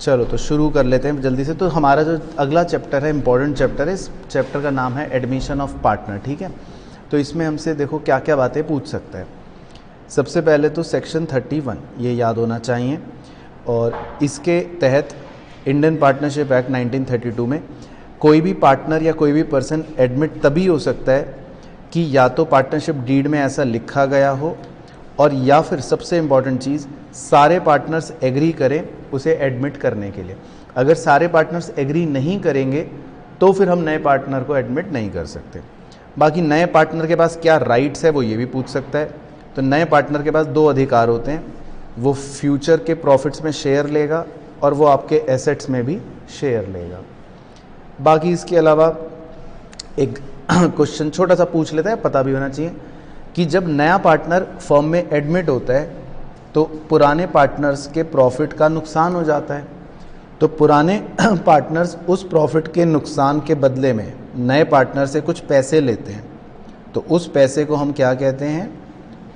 चलो तो शुरू कर लेते हैं जल्दी से। तो हमारा जो अगला चैप्टर है, इम्पोर्टेंट चैप्टर है, इस चैप्टर का नाम है एडमिशन ऑफ पार्टनर। ठीक है, तो इसमें हमसे देखो क्या क्या बातें पूछ सकता है। सबसे पहले तो सेक्शन 31 ये याद होना चाहिए, और इसके तहत इंडियन पार्टनरशिप एक्ट 1932 में कोई भी पार्टनर या कोई भी पर्सन एडमिट तभी हो सकता है कि या तो पार्टनरशिप डीड में ऐसा लिखा गया हो, और या फिर सबसे इम्पॉर्टेंट चीज़ सारे पार्टनर्स एग्री करें उसे एडमिट करने के लिए। अगर सारे पार्टनर्स एग्री नहीं करेंगे तो फिर हम नए पार्टनर को एडमिट नहीं कर सकते। बाकी नए पार्टनर के पास क्या राइट्स है वो ये भी पूछ सकता है। तो नए पार्टनर के पास दो अधिकार होते हैं, वो फ्यूचर के प्रॉफिट्स में शेयर लेगा और वो आपके एसेट्स में भी शेयर लेगा। बाकी इसके अलावा एक क्वेश्चन छोटा सा पूछ लेता है, पता भी होना चाहिए कि जब नया पार्टनर फर्म में एडमिट होता है तो पुराने पार्टनर्स के प्रॉफिट का नुकसान हो जाता है। तो पुराने पार्टनर्स उस प्रॉफिट के नुकसान के बदले में नए पार्टनर से कुछ पैसे लेते हैं, तो उस पैसे को हम क्या कहते हैं?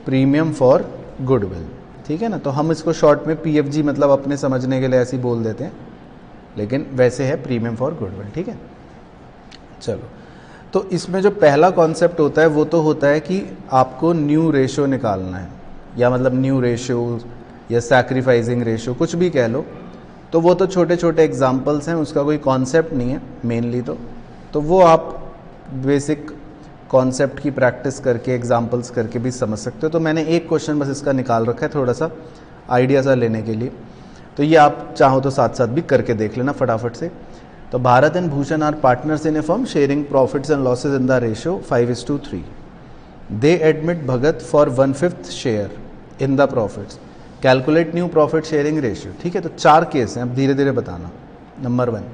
Premium for goodwill. ठीक है ना, तो हम इसको शॉर्ट में PFG मतलब अपने समझने के लिए ऐसे ही बोल देते हैं, लेकिन वैसे है प्रीमियम फॉर गुडविल। ठीक है, चलो तो इसमें जो पहला कॉन्सेप्ट होता है वो तो होता है कि आपको न्यू रेशो निकालना है, या मतलब न्यू रेशो या सैक्रिफाइसिंग रेशो कुछ भी कह लो। तो वो तो छोटे छोटे एग्जांपल्स हैं, उसका कोई कॉन्सेप्ट नहीं है मेनली। तो वो आप बेसिक कॉन्सेप्ट की प्रैक्टिस करके एग्जांपल्स करके भी समझ सकते हो। तो मैंने एक क्वेश्चन बस इसका निकाल रखा है थोड़ा सा आइडिया सा लेने के लिए, तो ये आप चाहो तो साथ साथ भी करके देख लेना फटाफट से। तो Bharat and Bhushan are partners in a firm sharing profits and losses in the ratio 5:3। They admit Bhagat for 1/5 share in the profits. Calculate new profit sharing ratio. ठीक है, तो 4 केस हैं, अब धीरे धीरे बताना। Number 1,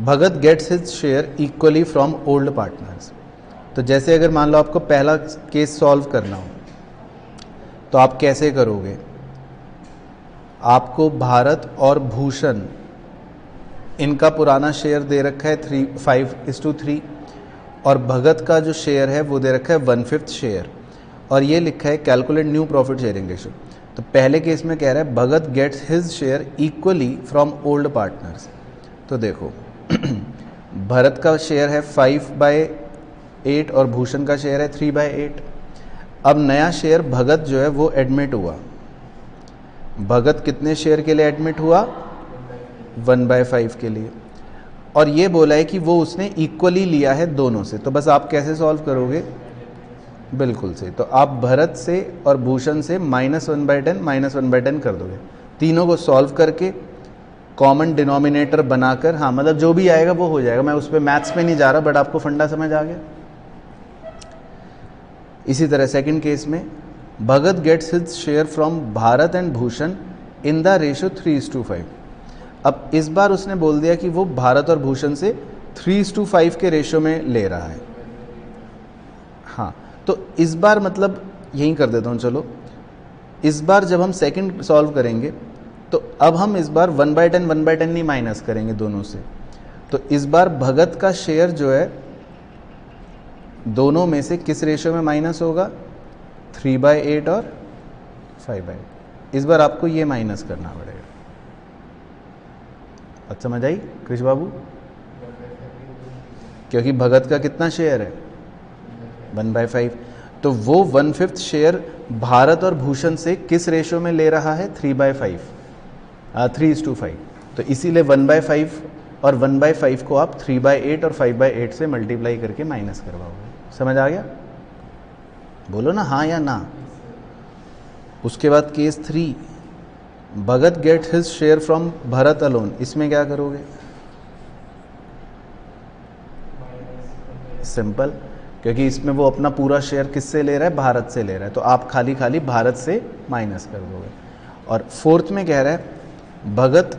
Bhagat gets his share equally from old partners. तो जैसे अगर मान लो आपको पहला केस सॉल्व करना हो तो आप कैसे करोगे? आपको भारत और भूषण इनका पुराना शेयर दे रखा है 5:3, और भगत का जो शेयर है वो दे रखा है 1/5 शेयर, और ये लिखा है calculate new profit sharing ratio. तो पहले केस में कह रहा है Bhagat gets his share equally from old partners. तो देखो भरत का शेयर है 5/8 और भूषण का शेयर है 3/8। अब नया शेयर भगत जो है वो एडमिट हुआ। भगत कितने शेयर के लिए एडमिट हुआ? 1/5 के लिए, और ये बोला है कि वो उसने इक्वली लिया है दोनों से। तो बस आप कैसे सॉल्व करोगे? बिल्कुल से, तो आप भरत से और भूषण से -1/10 कर दोगे। तीनों को सॉल्व करके कॉमन डिनोमिनेटर बनाकर, हाँ मतलब जो भी आएगा वो हो जाएगा। मैं उस पर मैथ्स पे नहीं जा रहा, बट आपको फंडा समझ आ गया। इसी तरह सेकंड केस में Bhagat gets his share from Bharat and Bhushan in the ratio 3:5। अब इस बार उसने बोल दिया कि वो भारत और भूषण से 3:5 के रेशियो में ले रहा है। हाँ, तो इस बार मतलब यहीं कर देता हूँ। चलो इस बार जब हम सेकंड सॉल्व करेंगे तो अब हम इस बार 1/10 नहीं माइनस करेंगे दोनों से। तो इस बार भगत का शेयर जो है दोनों में से किस रेशियो में माइनस होगा? 3/8 और 5/8। इस बार आपको ये माइनस करना पड़ेगा। बात समझ आई कृष बाबू? क्योंकि भगत का कितना शेयर है? 1/5। तो वो 1/5 शेयर भारत और भूषण से किस रेशियो में ले रहा है? 3:5। तो इसीलिए 1/5 और 1/5 को आप 3/8 और 5/8 से मल्टीप्लाई करके माइनस करवाओगे। समझ आ गया? बोलो ना हाँ या ना। उसके बाद case 3, Bhagat get his share from Bharat alone. इसमें क्या करोगे? सिंपल, क्योंकि इसमें वो अपना पूरा शेयर किससे ले रहा है? भारत से ले रहा है, तो आप खाली खाली भारत से माइनस कर दोगे। और फोर्थ में कह रहा है Bhagat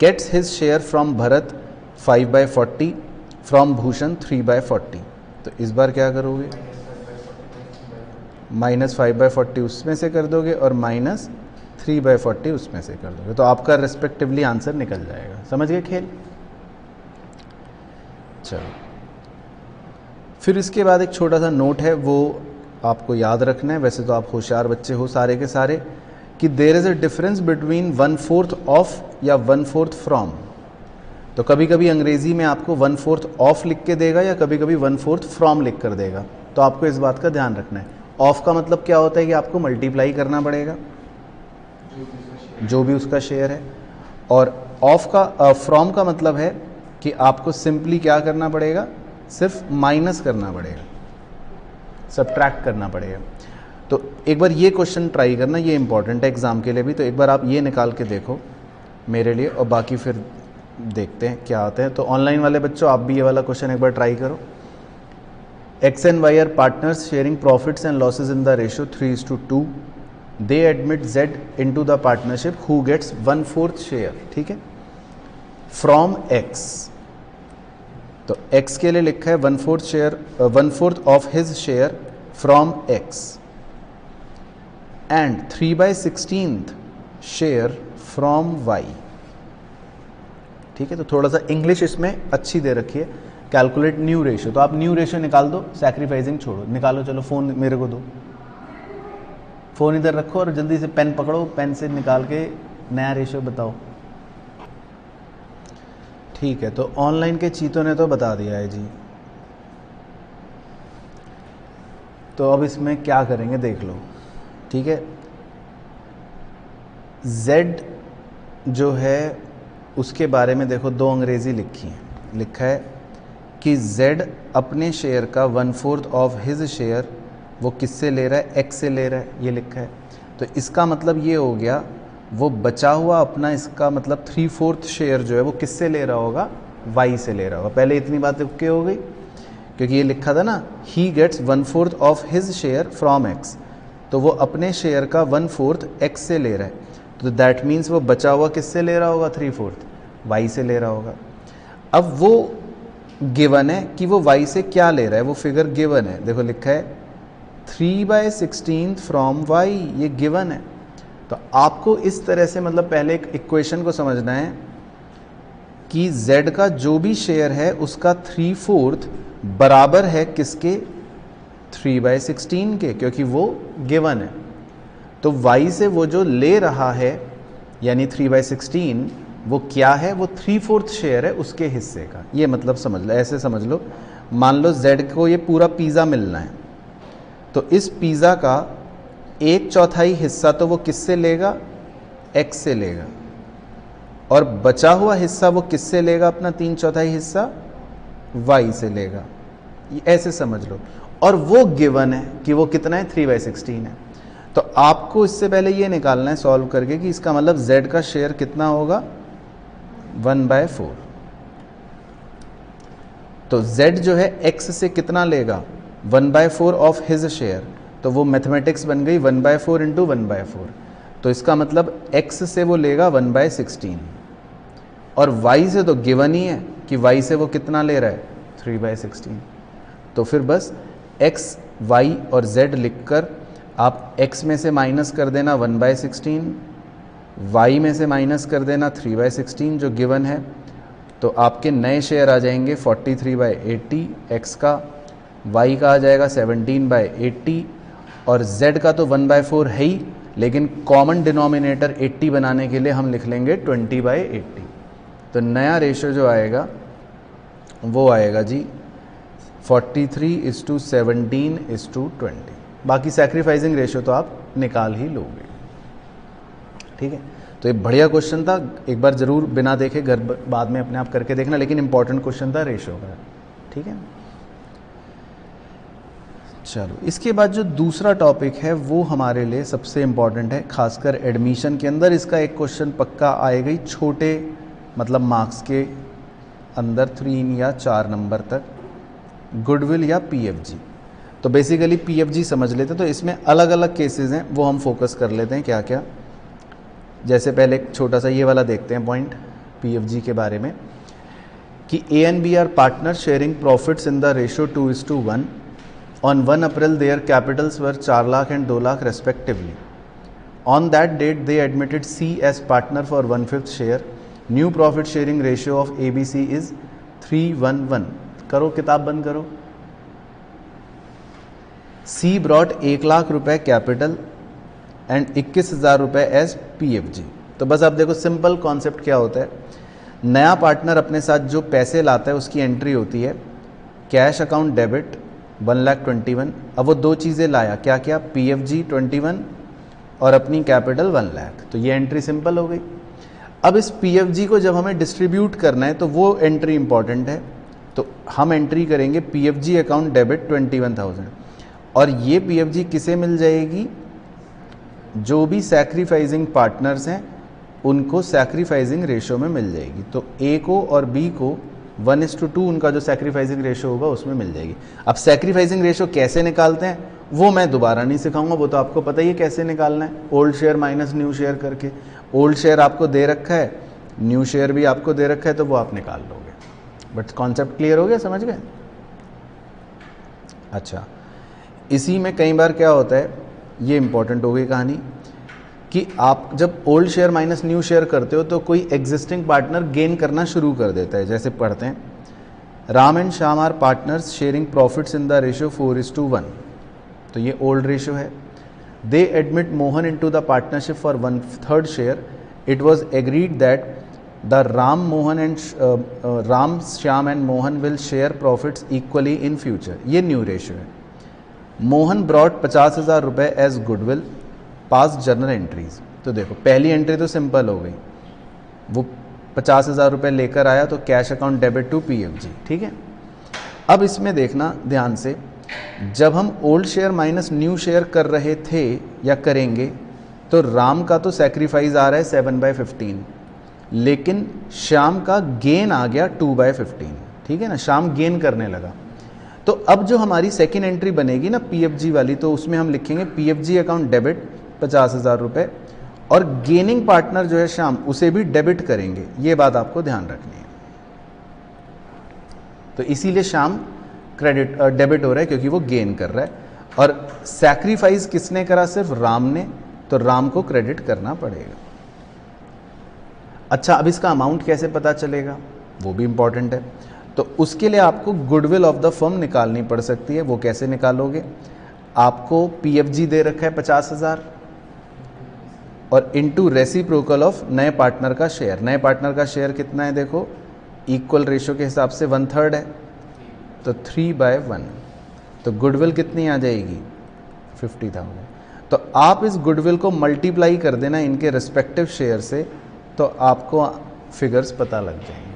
gets his share from Bharat 5/40 from Bhushan 3/40। तो इस बार क्या करोगे? -5/40 उसमें से कर दोगे और -3/40 उसमें से कर दोगे, तो आपका रिस्पेक्टिवली आंसर निकल जाएगा। समझ गए खेल? चलो फिर इसके बाद एक छोटा सा नोट है, वो आपको याद रखना है। वैसे तो आप होशियार बच्चे हो सारे के सारे, कि there is a difference between 1/4 of या 1/4 फ्रॉम। तो कभी कभी अंग्रेज़ी में आपको 1/4 ऑफ लिख के देगा या कभी कभी 1/4 फ्रॉम लिख कर देगा, तो आपको इस बात का ध्यान रखना है। ऑफ का मतलब क्या होता है कि आपको मल्टीप्लाई करना पड़ेगा जो भी उसका शेयर है, और ऑफ का फ्रॉम का मतलब है कि आपको सिंपली क्या करना पड़ेगा, सिर्फ माइनस करना पड़ेगा, सब्ट्रैक्ट करना पड़ेगा। तो एक बार ये क्वेश्चन ट्राई करना, ये इंपॉर्टेंट है एग्ज़ाम के लिए भी। तो एक बार आप ये निकाल के देखो मेरे लिए, और बाकी फिर देखते हैं क्या आते हैं। तो ऑनलाइन वाले बच्चों, आप भी ये वाला क्वेश्चन एक बार ट्राई करो। X and Y are partners sharing profits and losses in the ratio 3:2। They admit Z into the partnership who gets 1/4 share, ठीक है, फ्रॉम एक्स। तो एक्स के लिए लिखा है 1/4 share, 1/4 of his share from X and 3/16 share from Y, ठीक है। तो थोड़ा सा इंग्लिश इसमें अच्छी दे रखी है। कैलकुलेट न्यू रेशियो, तो आप न्यू रेशियो निकाल दो, सैक्रिफाइसिंग छोड़ो, निकालो। चलो फ़ोन मेरे को दो, फ़ोन इधर रखो और जल्दी से पेन पकड़ो, पेन से निकाल के नया रेशियो बताओ। ठीक है, तो ऑनलाइन के चीतों ने तो बता दिया है जी। तो अब इसमें क्या करेंगे देख लो, ठीक है। Z जो है उसके बारे में देखो, दो अंग्रेज़ी लिखी है, लिखा है कि Z अपने शेयर का 1/4 ऑफ हिज शेयर वो किससे ले रहा है, X से ले रहा है, ये लिखा है। तो इसका मतलब ये हो गया, वो बचा हुआ अपना, इसका मतलब 3/4 शेयर जो है वो किससे ले रहा होगा, Y से ले रहा होगा। पहले इतनी बात ओके हो गई, क्योंकि ये लिखा था ना, he gets 1/4 of his share from X, तो वो अपने शेयर का 1/4 X से ले रहा है। तो दैट मीन्स वो बचा हुआ किससे ले रहा होगा, 3/4 Y से ले रहा होगा। अब वो गिवन है कि वो Y से क्या ले रहा है, वो फिगर गिवन है, देखो लिखा है 3/16 फ्रॉम Y, ये गिवन है। तो आपको इस तरह से, मतलब पहले एक इक्वेशन को समझना है कि Z का जो भी शेयर है उसका 3/4 बराबर है किसके, 3/16 के, क्योंकि वो गिवन है। तो Y से वो जो ले रहा है यानी 3/16, वो क्या है, वो 3/4 शेयर है उसके हिस्से का। ये मतलब समझ लो, ऐसे समझ लो, मान लो Z को ये पूरा पिज़्ज़ा मिलना है, तो इस पिज़्ज़ा का 1/4 हिस्सा तो वो किससे लेगा, X से लेगा, और बचा हुआ हिस्सा वो किससे लेगा, अपना 3/4 हिस्सा Y से लेगा। ये ऐसे समझ लो, और वो गिवन है कि वो कितना है, 3/16 है। तो आपको इससे पहले ये निकालना है सॉल्व करके कि इसका मतलब Z का शेयर कितना होगा, 1/4। तो Z जो है X से कितना लेगा, 1/4 ऑफ हिज शेयर, तो वो मैथमेटिक्स बन गई 1/4 इंटू 1/4। तो इसका मतलब X से वो लेगा 1/16, और Y से तो गिवन ही है कि Y से वो कितना ले रहा है, 3/16। तो फिर बस X, Y और Z लिखकर आप X में से माइनस कर देना 1/16, Y में से माइनस कर देना 3/16 जो गिवन है। तो आपके नए शेयर आ जाएंगे 43/80 X का, Y का आ जाएगा 17/80, और Z का तो 1/4 है ही, लेकिन कॉमन डिनोमिनेटर 80 बनाने के लिए हम लिख लेंगे 20/80। तो नया रेशो जो आएगा वो आएगा जी 43:17:20। बाकी सैक्रिफाइसिंग रेशो तो आप निकाल ही लोगे, ठीक है। तो ये बढ़िया क्वेश्चन था, एक बार ज़रूर बिना देखे घर बाद में अपने आप करके देखना, लेकिन इंपॉर्टेंट क्वेश्चन था रेशो का, ठीक है। चलो, इसके बाद जो दूसरा टॉपिक है वो हमारे लिए सबसे इम्पॉर्टेंट है, खासकर एडमिशन के अंदर इसका एक क्वेश्चन पक्का आएगा ही, छोटे मतलब मार्क्स के अंदर 3 या 4 नंबर तक, गुडविल या PFG। तो बेसिकली PFG समझ लेते हैं, तो इसमें अलग अलग केसेस हैं वो हम फोकस कर लेते हैं क्या क्या। जैसे पहले एक छोटा सा ये वाला देखते हैं पॉइंट PFG के बारे में, कि A and B are partner sharing profits in the ratio 2:1। On 1 April, their capitals were 4 lakh and 2 lakh respectively. On that date, they admitted C as partner for 1/5 share. New profit sharing ratio of ABC is 3:1:1. करो, किताब बंद करो। C brought 1 lakh रुपए capital and 21,000 रुपये as PFG। तो बस आप देखो सिंपल कॉन्सेप्ट क्या होता है, नया पार्टनर अपने साथ जो पैसे लाता है उसकी एंट्री होती है कैश अकाउंट डेबिट 1,21,000। अब वो दो चीज़ें लाया, क्या क्या, PFG 21 और अपनी कैपिटल 1 लाख। तो ये एंट्री सिंपल हो गई। अब इस PFG को जब हमें डिस्ट्रीब्यूट करना है तो वो एंट्री इंपॉर्टेंट है, तो हम एंट्री करेंगे PFG अकाउंट डेबिट 21,000 और ये PFG किसे मिल जाएगी, जो भी सैक्रिफाइसिंग पार्टनर्स हैं उनको सैक्रिफाइसिंग रेशो में मिल जाएगी। तो A को और B को 1:2 उनका जो सैक्रिफाइसिंग रेशो होगा उसमें मिल जाएगी। अब सैक्रिफाइसिंग रेशो कैसे निकालते हैं वो मैं दोबारा नहीं सिखाऊंगा, वो तो आपको पता ही है कैसे निकालना है, old share minus new share करके। ओल्ड शेयर आपको दे रखा है, न्यू शेयर भी आपको दे रखा है, तो वो आप निकाल लोगे। बट कॉन्सेप्ट क्लियर हो गया, समझ गए? अच्छा, इसी में कई बार क्या होता है, ये इंपॉर्टेंट हो गई कहानी, कि आप जब old share minus new share करते हो तो कोई एग्जिस्टिंग पार्टनर गेन करना शुरू कर देता है। जैसे पढ़ते हैं, Ram and Shyam are partners sharing profits in the ratio 4:1, तो ये ओल्ड रेशियो है। They admit Mohan into the partnership for 1/3 share. It was agreed that the Ram Shyam and Mohan will share profits equally in future, ये न्यू रेशियो है। Mohan brought 50,000 रुपये as goodwill pass journal entries. तो देखो पहली entry तो सिंपल हो गई, वो 50,000 रुपये लेकर आया तो cash account debit to PFG, ठीक है। अब इसमें देखना ध्यान से, जब हम old share minus new share कर रहे थे या करेंगे तो राम का तो सैक्रिफाइस आ रहा है 7/15, लेकिन श्याम का गेन आ गया 2/15, ठीक है ना, श्याम गेन करने लगा। तो अब जो हमारी सेकेंड एंट्री बनेगी ना PFG वाली, तो उसमें हम लिखेंगे PFG अकाउंट डेबिट 50,000 रुपये और गेनिंग पार्टनर जो है श्याम उसे भी डेबिट करेंगे, ये बात आपको ध्यान रखनी है। तो इसीलिए श्याम क्रेडिट डेबिट हो रहा है क्योंकि वो गेन कर रहा है, और सैक्रिफाइस किसने करा, सिर्फ राम ने, तो राम को क्रेडिट करना पड़ेगा। अच्छा, अब इसका अमाउंट कैसे पता चलेगा, वो भी इंपॉर्टेंट है। तो उसके लिए आपको गुडविल ऑफ द फर्म निकालनी पड़ सकती है। वो कैसे निकालोगे, आपको PFG दे रखा है 50,000 और इनटू रेसिप्रोकल ऑफ नए पार्टनर का शेयर। नए पार्टनर का शेयर कितना है, देखो इक्वल रेशो के हिसाब से 1/3 है, तो 3/1, तो गुडविल कितनी आ जाएगी 50,000। तो आप इस गुडविल को मल्टीप्लाई कर देना इनके रिस्पेक्टिव शेयर से, तो आपको फिगर्स पता लग जाएंगे।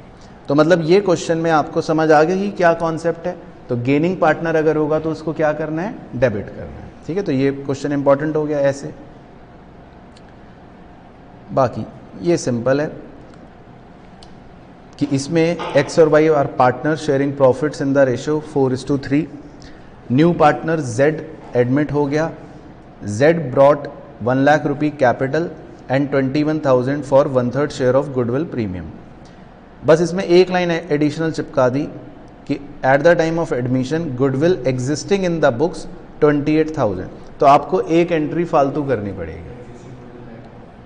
तो मतलब ये क्वेश्चन में आपको समझ आ गया कि क्या कॉन्सेप्ट है। तो गेनिंग पार्टनर अगर होगा तो उसको क्या करना है, डेबिट करना है, ठीक है। तो ये क्वेश्चन इंपॉर्टेंट हो गया ऐसे। बाकी ये सिंपल है कि इसमें X और Y are partner sharing profits in the ratio 4:3। New partner Z admit हो गया, Z brought 1 lakh rupee capital and 21,000 for 1/3 share of goodwill premium. बस इसमें एक लाइन एडिशनल चिपका दी कि at the time of admission goodwill existing in the books 28,000। तो आपको एक एंट्री फालतू करनी पड़ेगी,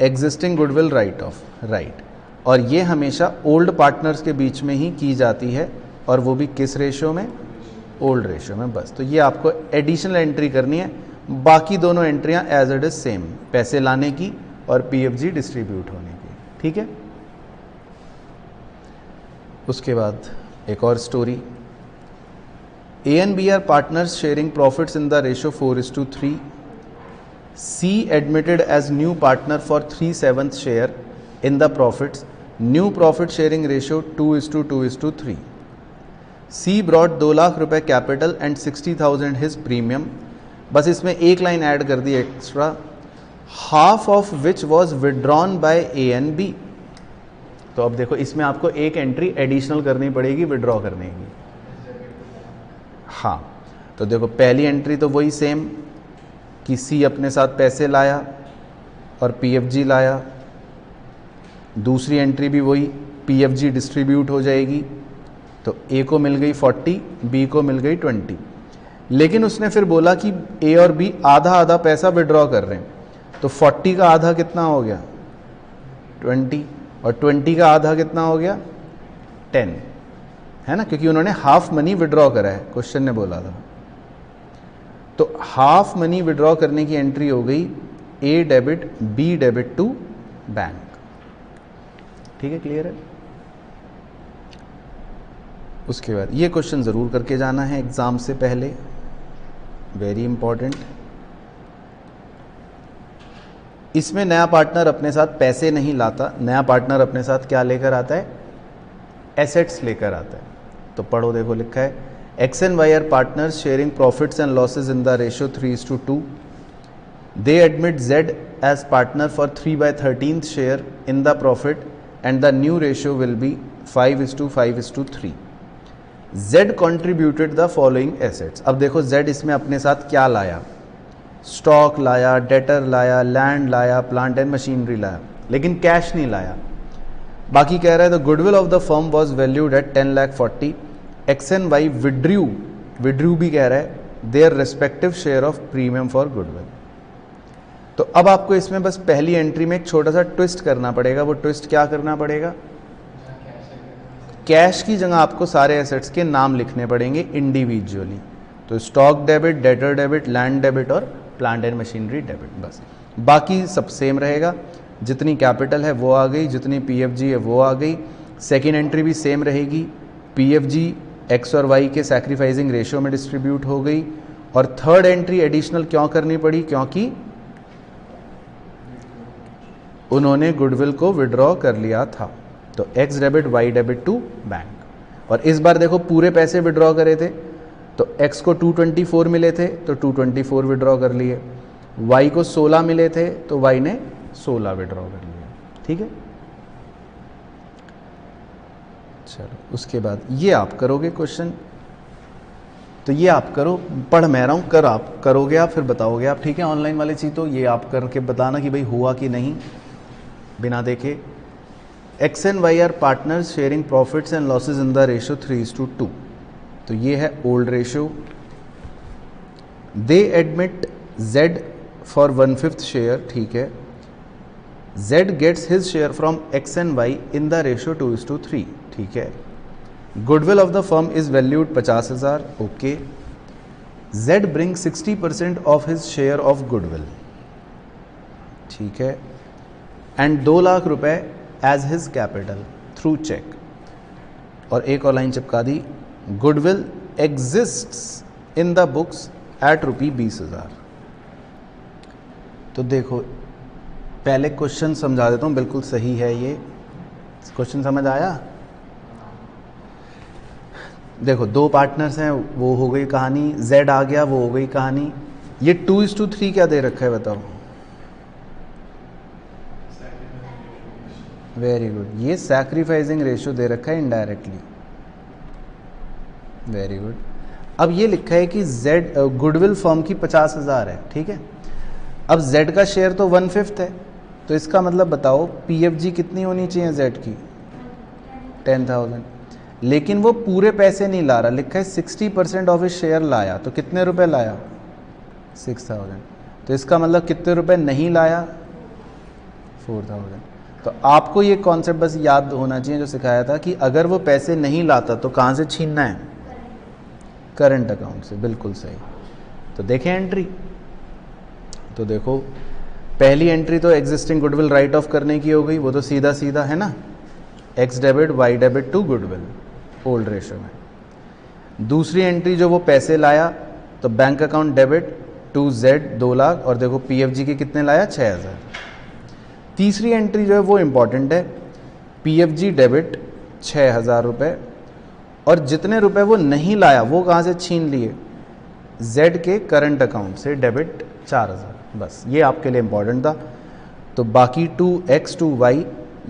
existing goodwill write off, right. और ये हमेशा ओल्ड पार्टनर्स के बीच में ही की जाती है, और वो भी किस रेशियो में, ओल्ड रेशियो में। बस तो ये आपको एडिशनल एंट्री करनी है, बाकी दोनों एंट्रियां एज इट इज सेम, पैसे लाने की और PFG डिस्ट्रीब्यूट होने की, ठीक है। उसके बाद एक और story, A and B are partners sharing profits in the ratio 4:3. C admitted as new partner for 3/7 share in the profits. New profit sharing ratio 2:2:3. C brought 2 lakh रुपए कैपिटल एंड 60,000 हिज प्रीमियम। बस इसमें एक line add कर दी extra, half of which was withdrawn bye A and B। तो अब देखो इसमें आपको एक एंट्री एडिशनल करनी पड़ेगी विड्रॉ करने की। हाँ, तो देखो पहली एंट्री तो वही सेम कि C अपने साथ पैसे लाया और PFG लाया, दूसरी एंट्री भी वही, PFG डिस्ट्रीब्यूट हो जाएगी, तो A को मिल गई 40, B को मिल गई 20। लेकिन उसने फिर बोला कि A और B आधा आधा पैसा विड्रॉ कर रहे हैं, तो 40 का आधा कितना हो गया 20, और 20 का आधा कितना हो गया 10, है ना, क्योंकि उन्होंने हाफ मनी विड्रॉ करा है, क्वेश्चन ने बोला था। तो हाफ मनी विड्रॉ करने की एंट्री हो गई A debit B debit to bank. ठीक है, क्लियर है। उसके बाद ये क्वेश्चन ज़रूर करके जाना है एग्ज़ाम से पहले, वेरी इंपॉर्टेंट। इसमें नया पार्टनर अपने साथ पैसे नहीं लाता, नया पार्टनर अपने साथ क्या लेकर आता है, एसेट्स लेकर आता है। तो पढ़ो, देखो लिखा है X and Y are partners sharing profits and losses in the ratio 3:2। They admit Z as partner for 3/13 share in the profit and the new ratio will be 5:5:3। Z contributed the following assets। अब देखो Z इसमें अपने साथ क्या लाया, stock लाया, debtor लाया, land लाया, प्लांट एंड मशीनरी लाया, लेकिन कैश नहीं लाया। बाकी कह रहा है the goodwill of the firm was valued at 10,40,000। X and Y withdrew भी कह रहा है their respective share of premium for goodwill. तो अब आपको इसमें बस पहली एंट्री में एक छोटा सा ट्विस्ट करना पड़ेगा। वो ट्विस्ट क्या करना पड़ेगा, कैश की जगह आपको सारे एसेट्स के नाम लिखने पड़ेंगे इंडिविजुअली। तो stock debit, debtor debit, land debit और प्लांट एंड मशीनरी डेबिट, बस। बाकी सब सेम रहेगा। जितनी कैपिटल है वो आ गई, जितनी पीएफजी है वो आ गई। सेकेंड एंट्री भी सेम रहेगी, पीएफजी एक्स और वाई के सैक्रिफाइसिंग रेशियो में डिस्ट्रीब्यूट हो गई। और थर्ड एंट्री एडिशनल क्यों करनी पड़ी, क्योंकि उन्होंने गुडविल को विड्रॉ कर लिया था। तो X debit Y debit to bank. और इस बार देखो पूरे पैसे विड्रॉ करे थे, तो एक्स को 224 मिले थे तो 224 विड्रॉ कर लिए, वाई को 16 मिले थे तो वाई ने 16 विड्रॉ कर लिए। ठीक है, चलो उसके बाद ये आप करोगे क्वेश्चन। तो ये आप करो, पढ़ मैं रहा हूँ, कर आप करोगे, आप फिर बताओगे आप। ठीक है, ऑनलाइन वाली चीज़ तो ये आप करके बताना कि भाई हुआ कि नहीं, बिना देखे। X and Y are partners sharing profits and losses in the ratio 3:2। तो ये है old ratio. They admit Z for 1/5 share. ठीक है, Z gets his share from X and Y in the ratio 2:3। ठीक है, goodwill of the firm is valued 50,000। Okay, Z bring 60% of his share of goodwill. ठीक है, and 2 lakh rupaye as his capital through check. और एक और line चिपका दी, goodwill exists in the books at ₹20,000। तो देखो पहले क्वेश्चन समझा देता हूँ, बिल्कुल सही है ये क्वेश्चन, समझ आया। देखो 2 पार्टनर्स हैं, वो हो गई कहानी, Z आ गया, वो हो गई कहानी। ये 2:3 क्या दे रखा है बताओ, वेरी गुड, ये सैक्रिफाइसिंग रेशियो दे रखा है इनडायरेक्टली, वेरी गुड। अब ये लिखा है कि जेड गुडविल फर्म की 50,000 है। ठीक है, अब जेड का शेयर तो 1/5 है, तो इसका मतलब बताओ पीएफजी कितनी होनी चाहिए जेड की, 10,000। लेकिन वो पूरे पैसे नहीं ला रहा, लिखा है 60% ऑफ इस शेयर लाया, तो कितने रुपए लाया, 6,000। तो इसका मतलब कितने रुपए नहीं लाया, 4,000। तो आपको ये कॉन्सेप्ट बस याद होना चाहिए जो सिखाया था कि अगर वो पैसे नहीं लाता तो कहाँ से छीनना है, करंट अकाउंट से। बिल्कुल सही। तो देखें एंट्री, तो देखो पहली एंट्री तो एग्जिस्टिंग गुडविल राइट ऑफ करने की हो गई, वो तो सीधा सीधा है ना, X debit Y debit to goodwill old ratio में। दूसरी एंट्री जो वो पैसे लाया, तो bank account debit to Z 2 lakh, और देखो पीएफजी के कितने लाया, 6,000। तीसरी एंट्री जो है वो इम्पॉर्टेंट है, पीएफजी डेबिट 6,000 रुपये, और जितने रुपए वो नहीं लाया वो कहाँ से छीन लिए, जेड के करंट अकाउंट से डेबिट 4,000। बस ये आपके लिए इम्पॉर्टेंट था। तो बाकी 2x to y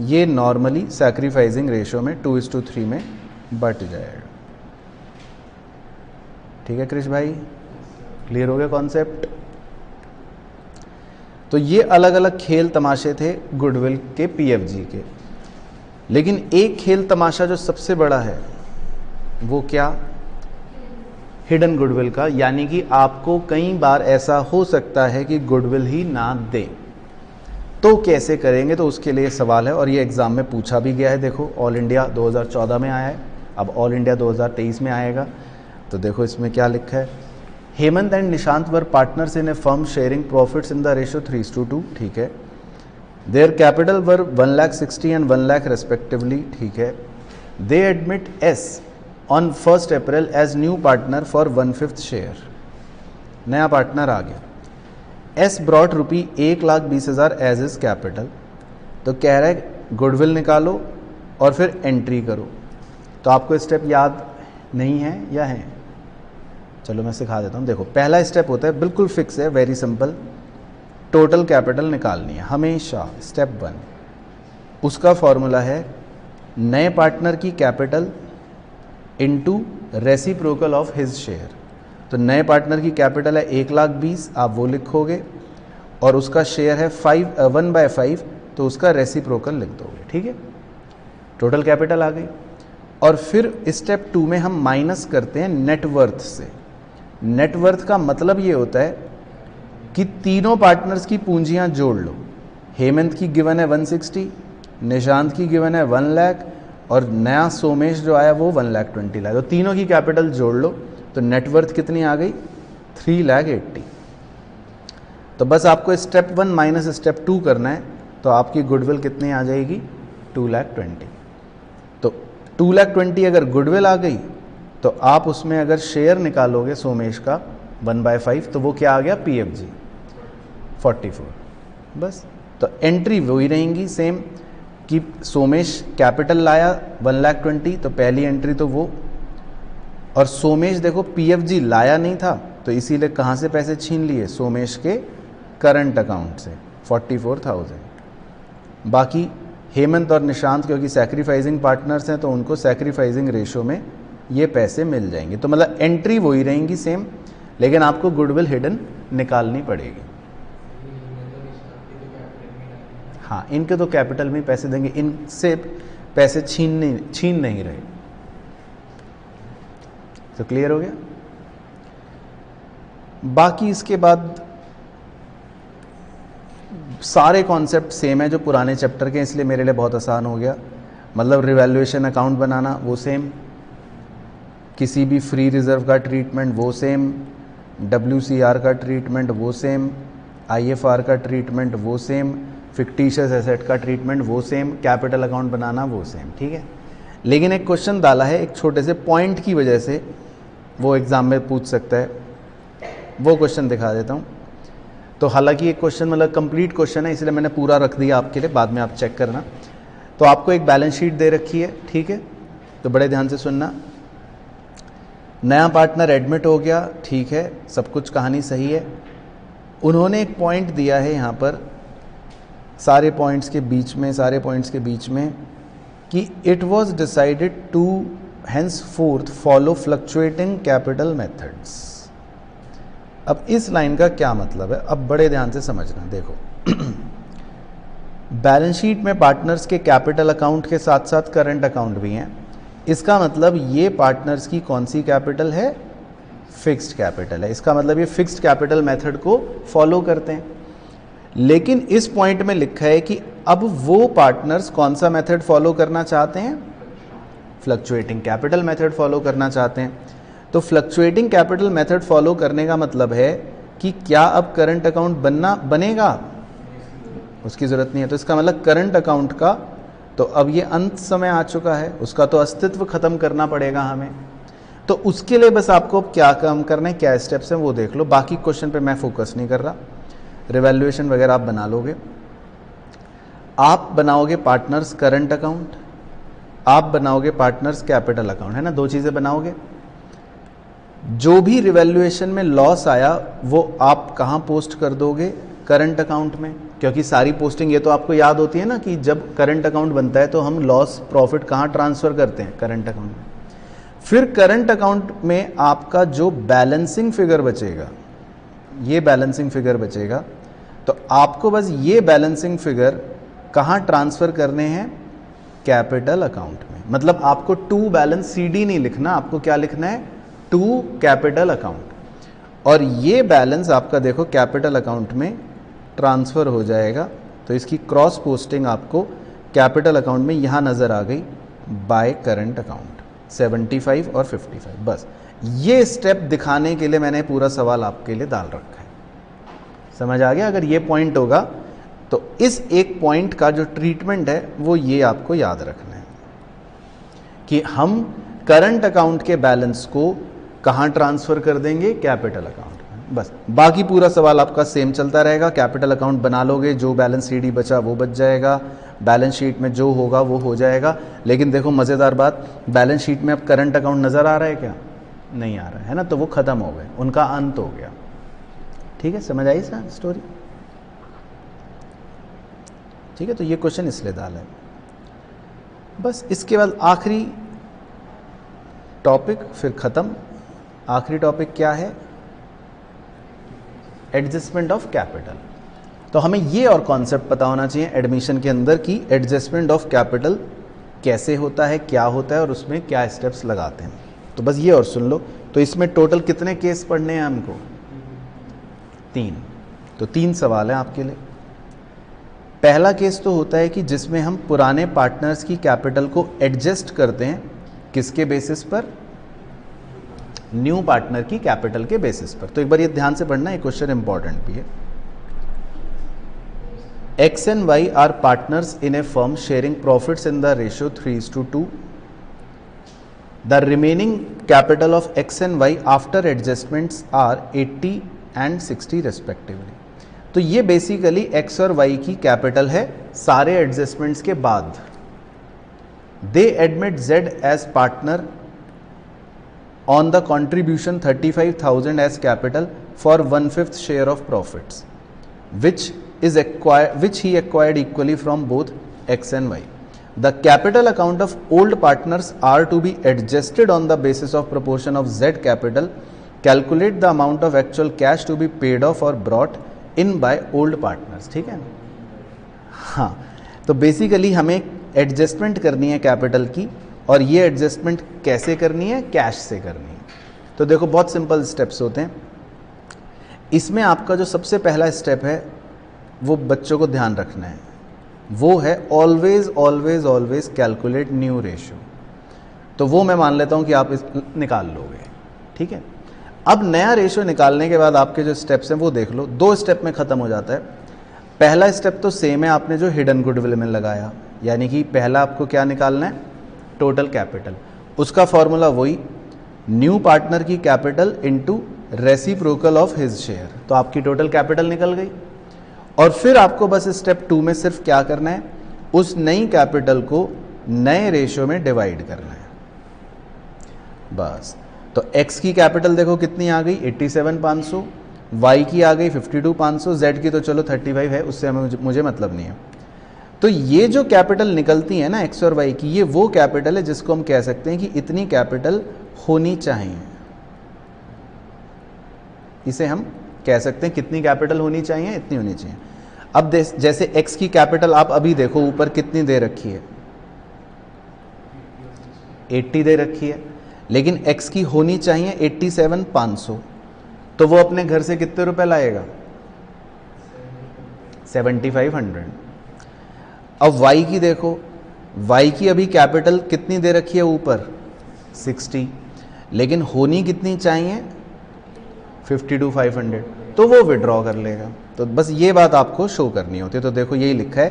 ये नॉर्मली सैक्रिफाइसिंग रेशियो में 2:3 में बट जाएगा। ठीक है कृष भाई, क्लियर हो गया कॉन्सेप्ट। तो ये अलग अलग खेल तमाशे थे गुडविल के पीएफजी के, लेकिन एक खेल तमाशा जो सबसे बड़ा है वो क्या, हिडन गुडविल का। यानी कि आपको कई बार ऐसा हो सकता है कि गुडविल ही ना दे, तो कैसे करेंगे, तो उसके लिए सवाल है और ये एग्ज़ाम में पूछा भी गया है। देखो ऑल इंडिया 2014 में आया है, अब ऑल इंडिया 2023 में आएगा। तो देखो इसमें क्या लिखा है, Hemant and Nishant were partners in a firm sharing profits in the ratio 3:2, ठीक है। Their capital were 1,60,000 and 1 lakh respectively, ठीक है। They admit S on 1 April as new partner for 1/5 share, नया पार्टनर आ गया। S brought rupee 1,20,000 as his capital, तो कह रहा है गुडविल निकालो और फिर एंट्री करो। तो आपको स्टेप याद नहीं है या है? चलो मैं सिखा देता हूँ। देखो पहला स्टेप होता है, बिल्कुल फिक्स है, वेरी सिंपल, टोटल कैपिटल निकालनी है हमेशा। स्टेप 1 उसका फॉर्मूला है नए पार्टनर की capital into reciprocal of his share. तो नए पार्टनर की कैपिटल है 1,20,000, आप वो लिखोगे, और उसका शेयर है 1/5, तो उसका रेसिप्रोकल लिख दोगे, ठीक है। टोटल कैपिटल आ गई। और फिर स्टेप 2 में हम माइनस करते हैं नेटवर्थ से। नेटवर्थ का मतलब ये होता है कि तीनों पार्टनर्स की पूंजियां जोड़ लो। हेमंत की गिवन है 160, निशांत की गिवन है 1 लाख, और नया सोमेश जो आया वो 1,20,000 लाया। तो तीनों की कैपिटल जोड़ लो, तो नेटवर्थ कितनी आ गई? 3,80,000। तो बस आपको स्टेप 1 माइनस स्टेप 2 करना है, तो आपकी गुडविल कितनी आ जाएगी? 2,20,000। तो 2,20,000 अगर गुडविल आ गई, तो आप उसमें अगर शेयर निकालोगे सोमेश का 1/5, तो वो क्या आ गया? PFG 44। बस तो एंट्री वही रहेंगी सेम कि सोमेश कैपिटल लाया 1,20,000, तो पहली एंट्री तो वो। और सोमेश देखो PFG लाया नहीं था, तो इसीलिए कहाँ से पैसे छीन लिए? सोमेश के करंट अकाउंट से 44,000। बाकी हेमंत और निशांत क्योंकि सैक्रिफाइसिंग पार्टनर्स हैं, तो उनको सैक्रिफाइसिंग रेशो में ये पैसे मिल जाएंगे। तो मतलब एंट्री वही रहेंगी सेम, लेकिन आपको गुडविल हिडन निकालनी पड़ेगी। हाँ, इनके तो कैपिटल में पैसे देंगे, इनसे पैसे छीन नहीं रहे। तो क्लियर हो गया? बाकी इसके बाद सारे कॉन्सेप्ट सेम है जो पुराने चैप्टर के, इसलिए मेरे लिए बहुत आसान हो गया। मतलब रिवैल्यूएशन अकाउंट बनाना वो सेम, किसी भी फ्री रिजर्व का ट्रीटमेंट वो सेम, WCR का ट्रीटमेंट वो सेम, IFR का ट्रीटमेंट वो सेम, फिक्टिशियस एसेट का ट्रीटमेंट वो सेम, कैपिटल अकाउंट बनाना वो सेम, ठीक है। लेकिन एक क्वेश्चन डाला है एक छोटे से पॉइंट की वजह से, वो एग्ज़ाम में पूछ सकता है, वो क्वेश्चन दिखा देता हूँ। तो हालांकि ये क्वेश्चन मतलब कंप्लीट क्वेश्चन है, इसलिए मैंने पूरा रख दिया आपके लिए, बाद में आप चेक करना। तो आपको एक बैलेंस शीट दे रखी है, ठीक है, तो बड़े ध्यान से सुनना। नया पार्टनर एडमिट हो गया, ठीक है, सब कुछ कहानी सही है। उन्होंने एक पॉइंट दिया है यहाँ पर सारे पॉइंट्स के बीच में कि it was decided to henceforth follow fluctuating capital methods. अब इस लाइन का क्या मतलब है, अब बड़े ध्यान से समझना। देखो बैलेंस शीट में पार्टनर्स के कैपिटल अकाउंट के साथ साथ करंट अकाउंट भी हैं। इसका मतलब ये पार्टनर्स की कौन सी कैपिटल है? फिक्स्ड कैपिटल है। इसका मतलब ये फिक्स्ड कैपिटल मेथड को फॉलो करते हैं। लेकिन इस पॉइंट में लिखा है कि अब वो पार्टनर्स कौन सा मेथड फॉलो करना चाहते हैं? फ्लक्चुएटिंग कैपिटल मेथड फॉलो करना चाहते हैं। तो फ्लक्चुएटिंग कैपिटल मेथड फॉलो करने का मतलब है कि क्या अब करंट अकाउंट बनेगा? उसकी ज़रूरत नहीं है। तो इसका मतलब करंट अकाउंट का तो अब ये अंत समय आ चुका है, उसका तो अस्तित्व खत्म करना पड़ेगा हमें। तो उसके लिए बस आपको क्या काम करना है, क्या स्टेप्स हैं वो देख लो। बाकी क्वेश्चन पे मैं फोकस नहीं कर रहा। रिवैल्यूएशन वगैरह आप बना लोगे। आप बनाओगे पार्टनर्स करंट अकाउंट, आप बनाओगे पार्टनर्स कैपिटल अकाउंट, है ना, दो चीज़ें बनाओगे। जो भी रिवैल्यूएशन में लॉस आया वो आप कहाँ पोस्ट कर दोगे? करंट अकाउंट में, क्योंकि सारी पोस्टिंग ये तो आपको याद होती है ना कि जब करंट अकाउंट बनता है तो हम लॉस प्रॉफिट कहाँ ट्रांसफ़र करते हैं? करंट अकाउंट में। फिर करंट अकाउंट में आपका जो बैलेंसिंग फिगर बचेगा, ये बैलेंसिंग फिगर बचेगा, तो आपको बस ये बैलेंसिंग फिगर कहाँ ट्रांसफ़र करने हैं? कैपिटल अकाउंट में। मतलब आपको टू बैलेंस CD नहीं लिखना, आपको क्या लिखना है? To capital account. और ये बैलेंस आपका देखो कैपिटल अकाउंट में ट्रांसफ़र हो जाएगा। तो इसकी क्रॉस पोस्टिंग आपको कैपिटल अकाउंट में यहाँ नज़र आ गई बाय करंट अकाउंट। 75 और 55। बस ये स्टेप दिखाने के लिए मैंने पूरा सवाल आपके लिए डाल रखा है। समझ आ गया? अगर ये पॉइंट होगा तो इस एक पॉइंट का जो ट्रीटमेंट है वो ये आपको याद रखना है कि हम करंट अकाउंट के बैलेंस को कहाँ ट्रांसफ़र कर देंगे, कैपिटल अकाउंट में। बस बाकी पूरा सवाल आपका सेम चलता रहेगा। कैपिटल अकाउंट बना लोगे, जो बैलेंस सीडी बचा वो बच जाएगा, बैलेंस शीट में जो होगा वो हो जाएगा। लेकिन देखो मज़ेदार बात, बैलेंस शीट में अब करंट अकाउंट नज़र आ रहा है क्या? नहीं आ रहा है ना, तो वो ख़त्म हो गए, उनका अंत हो गया। ठीक है, समझ आई सर स्टोरी? ठीक है, तो ये क्वेश्चन इसलिए डाला है। बस इसके बाद आखिरी टॉपिक, फिर ख़त्म। आखिरी टॉपिक क्या है? Adjustment of capital. तो हमें ये और कॉन्सेप्ट पता होना चाहिए एडमिशन के अंदर कि एडजस्टमेंट ऑफ कैपिटल कैसे होता है, क्या होता है और उसमें क्या स्टेप्स लगाते हैं। तो बस ये और सुन लो। तो इसमें टोटल कितने केस पढ़ने हैं हमको? 3। तो 3 सवाल हैं आपके लिए। पहला केस तो होता है कि जिसमें हम पुराने पार्टनर्स की कैपिटल को एडजस्ट करते हैं, किसके बेसिस पर? न्यू पार्टनर की कैपिटल के बेसिस पर। तो एक बार ये ध्यान से पढ़ना, ये क्वेश्चन इंपॉर्टेंट भी है। X and Y are partners in a firm sharing profits in the ratio 3:2. The remaining capital of X and Y after adjustments are 80 and 60 respectively. तो ये बेसिकली X और Y की कैपिटल है सारे adjustments के बाद। They admit Z as partner on the contribution 35,000 as capital for 1/5 share of profits, which he acquired equally from both X and Y. The capital account of old partners are to be adjusted on the basis of proportion of Z capital. Calculate the amount of actual cash to be paid off or brought in by old partners. ठीक है? हाँ, तो basically हमें adjustment करनी है capital की, और ये एडजस्टमेंट कैसे करनी है? कैश से करनी है। तो देखो बहुत सिंपल स्टेप्स होते हैं इसमें। आपका जो सबसे पहला स्टेप है वो बच्चों को ध्यान रखना है, वो है always always always calculate new ratio. तो वो मैं मान लेता हूँ कि आप इस निकाल लोगे। ठीक है, अब नया रेशियो निकालने के बाद आपके जो स्टेप्स हैं वो देख लो। 2 स्टेप में ख़त्म हो जाता है। पहला स्टेप तो सेम है, आपने जो हिडन गुडविल में लगाया, यानी कि पहला आपको क्या निकालना है? Total capital. उसका फॉर्मूला वही, न्यू पार्टनर की capital into reciprocal of his share. तो आपकी टोटल कैपिटल निकल गई। और फिर आपको बस स्टेप 2 में सिर्फ क्या करना है? उस नई कैपिटल को नए रेशियो में डिवाइड करना है, बस। तो x की कैपिटल देखो कितनी आ गई? 87,500। y की आ गई 52,500। z की तो चलो 35 है, उससे मुझे मतलब नहीं है। तो ये जो कैपिटल निकलती है ना x और y की, ये वो कैपिटल है जिसको हम कह सकते हैं कि इतनी कैपिटल होनी चाहिए। इसे हम कह सकते हैं कितनी कैपिटल होनी चाहिए? इतनी होनी चाहिए। अब जैसे x की कैपिटल आप अभी देखो ऊपर कितनी दे रखी है? 80 दे रखी है, लेकिन x की होनी चाहिए 87,500। तो वो अपने घर से कितने रुपए लाएगा? 7,500। अब y की देखो, y की अभी कैपिटल कितनी दे रखी है ऊपर? 60, लेकिन होनी कितनी चाहिए? 52,500। तो वो विड्रॉ कर लेगा। तो बस ये बात आपको शो करनी होती है। तो देखो यही लिखा है,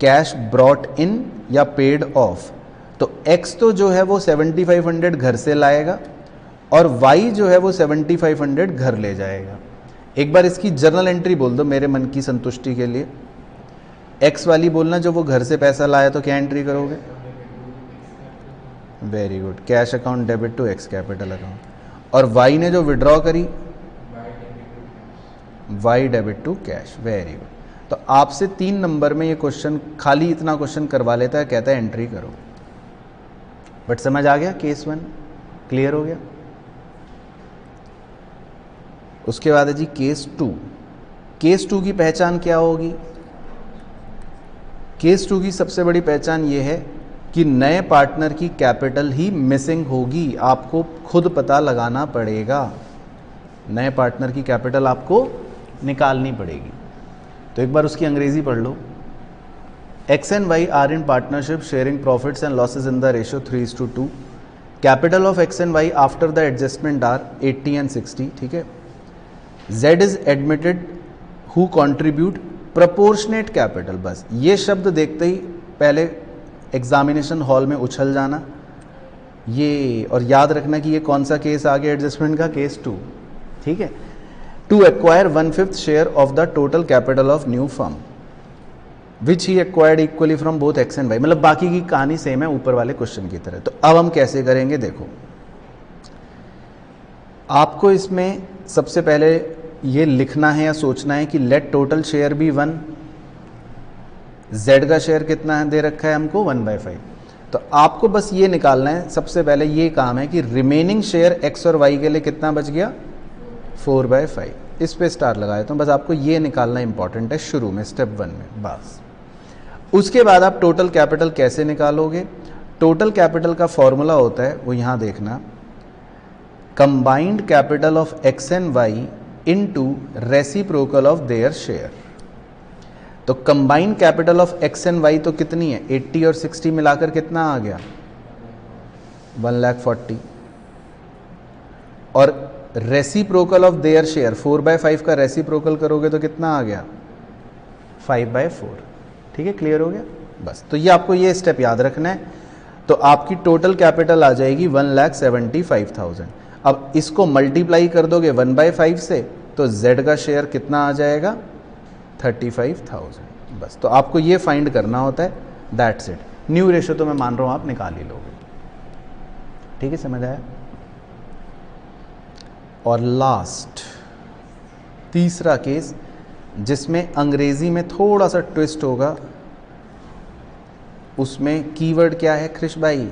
कैश ब्रॉट इन या पेड ऑफ। तो x तो जो है वो 7,500 घर से लाएगा, और y जो है वो 7,500 घर ले जाएगा। एक बार इसकी जर्नल एंट्री बोल दो मेरे मन की संतुष्टि के लिए। x वाली बोलना, जो वो घर से पैसा लाया, तो क्या एंट्री करोगे? Very good, cash account debit to x capital account. और y ने जो विड्रॉ करी, y debit to cash. Very good. तो आपसे 3 नंबर में ये क्वेश्चन, खाली इतना क्वेश्चन करवा लेता है, कहता है एंट्री करो। बट समझ आ गया? केस 1 क्लियर हो गया। उसके बाद है जी केस 2। केस 2 की पहचान क्या होगी? केस 2 की सबसे बड़ी पहचान ये है कि नए पार्टनर की कैपिटल ही मिसिंग होगी। आपको खुद पता लगाना पड़ेगा, नए पार्टनर की कैपिटल आपको निकालनी पड़ेगी। तो एक बार उसकी अंग्रेजी पढ़ लो। X and Y are in partnership sharing profits and losses in the ratio 3:2. Capital of X and Y after the adjustment are 80 and 60, ठीक है। Z is admitted who contribute proportionate capital. बस ये शब्द देखते ही पहले एग्जामिनेशन हॉल में उछल जाना ये, और याद रखना कि ये कौन सा केस आ गया एडजस्टमेंट का, केस 2, ठीक है। To acquire 1/5 share of the total capital of new firm which he acquired equally from both X and Y. मतलब बाकी की कहानी सेम है ऊपर वाले क्वेश्चन की तरह। तो अब हम कैसे करेंगे, देखो आपको इसमें सबसे पहले ये लिखना है या सोचना है कि let total share be 1, Z का शेयर कितना है दे रखा है हमको 1/5। तो आपको बस ये निकालना है, सबसे पहले ये काम है कि रिमेनिंग शेयर x और y के लिए कितना बच गया 4/5। इस पे स्टार लगाया तो बस आपको ये निकालना इंपॉर्टेंट है शुरू में स्टेप 1 में बस। उसके बाद आप टोटल कैपिटल कैसे निकालोगे, टोटल कैपिटल का फॉर्मूला होता है वो यहां देखना, combined capital of X and Y into reciprocal of their share. तो combined capital of X and Y तो कितनी है 80 और 60 मिलाकर कितना आ गया 1,40,000, और रेसिप्रोकल ऑफ देयर शेयर 4/5 का रेसिप्रोकल करोगे तो कितना आ गया 5/4। ठीक है, क्लियर हो गया बस। तो ये आपको ये स्टेप याद रखना है। तो आपकी टोटल कैपिटल आ जाएगी 1,75,000। अब इसको मल्टीप्लाई कर दोगे 1/5 से तो Z का शेयर कितना आ जाएगा 35,000। बस तो आपको ये फाइंड करना होता है, दैट्स इट। न्यू रेशियो तो मैं मान रहा हूं आप निकाल ही लोगे। ठीक है, समझ आया। और लास्ट तीसरा केस जिसमें अंग्रेजी में थोड़ा सा ट्विस्ट होगा, उसमें कीवर्ड क्या है कृष भाई,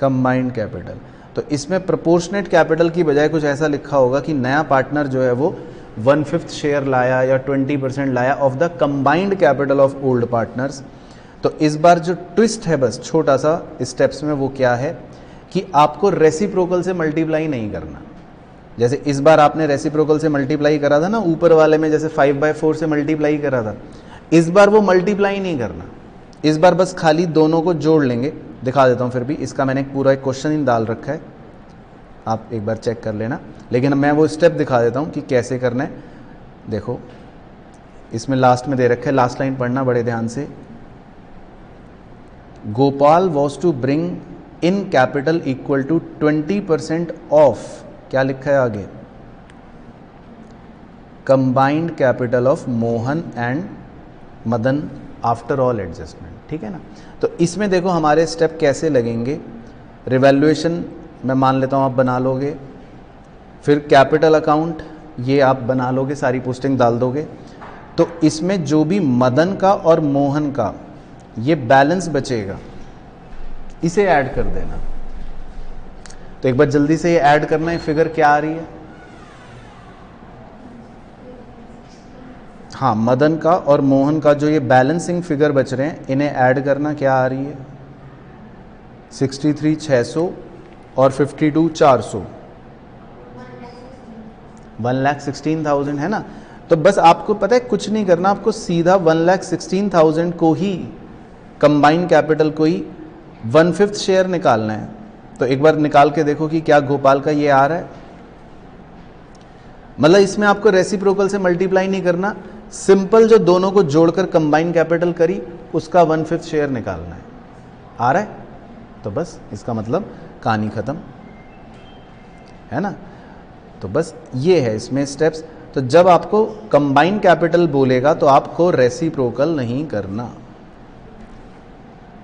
कंबाइंड कैपिटल। तो इसमें प्रोपोर्शनेट कैपिटल की बजाय कुछ ऐसा लिखा होगा कि नया पार्टनर जो है वो 1/5 शेयर लाया या 20% लाया of the combined capital of old partners. तो इस बार जो ट्विस्ट है बस छोटा सा स्टेप्स में, वो क्या है कि आपको रेसिप्रोकल से मल्टीप्लाई नहीं करना। जैसे इस बार आपने रेसिप्रोकल से मल्टीप्लाई करा था ना, ऊपर वाले में जैसे 5/4 से मल्टीप्लाई करा था, इस बार वो मल्टीप्लाई नहीं करना। इस बार बस खाली दोनों को जोड़ लेंगे। दिखा देता हूँ फिर भी, इसका मैंने पूरा एक क्वेश्चन ही डाल रखा है, आप एक बार चेक कर लेना। लेकिन मैं वो स्टेप दिखा देता हूँ कि कैसे करना है। देखो इसमें लास्ट में दे रखा है, लास्ट लाइन पढ़ना बड़े ध्यान से। Gopal was to bring in capital equal to 20% of, क्या लिखा है आगे, combined capital of Mohan and Madan after all adjustment. ठीक है ना। तो इसमें देखो हमारे स्टेप कैसे लगेंगे। रिवैल्यूएशन मैं मान लेता हूँ आप बना लोगे, फिर कैपिटल अकाउंट ये आप बना लोगे, सारी पोस्टिंग डाल दोगे। तो इसमें जो भी मदन का और मोहन का ये बैलेंस बचेगा इसे ऐड कर देना। तो एक बार जल्दी से ये ऐड करना है, फिगर क्या आ रही है, हाँ मदन का और मोहन का जो ये बैलेंसिंग फिगर बच रहे हैं इन्हें ऐड करना। क्या आ रही है 63,600 और 52,400, 1,16,000 है ना। तो बस आपको पता है कुछ नहीं करना, आपको सीधा 1,16,000 को ही कंबाइंड कैपिटल को ही 1/5 शेयर निकालना है। तो एक बार निकाल के देखो कि क्या गोपाल का ये आ रहा है। मतलब इसमें आपको रेसिप्रोकल से मल्टीप्लाई नहीं करना, सिंपल जो दोनों को जोड़कर कंबाइंड कैपिटल करी उसका 1/5 शेयर निकालना है। आ रहा है तो बस इसका मतलब कहानी खत्म है ना। तो बस ये है इसमें स्टेप्स। तो जब आपको कंबाइंड कैपिटल बोलेगा तो आपको रेसिप्रोकल नहीं करना।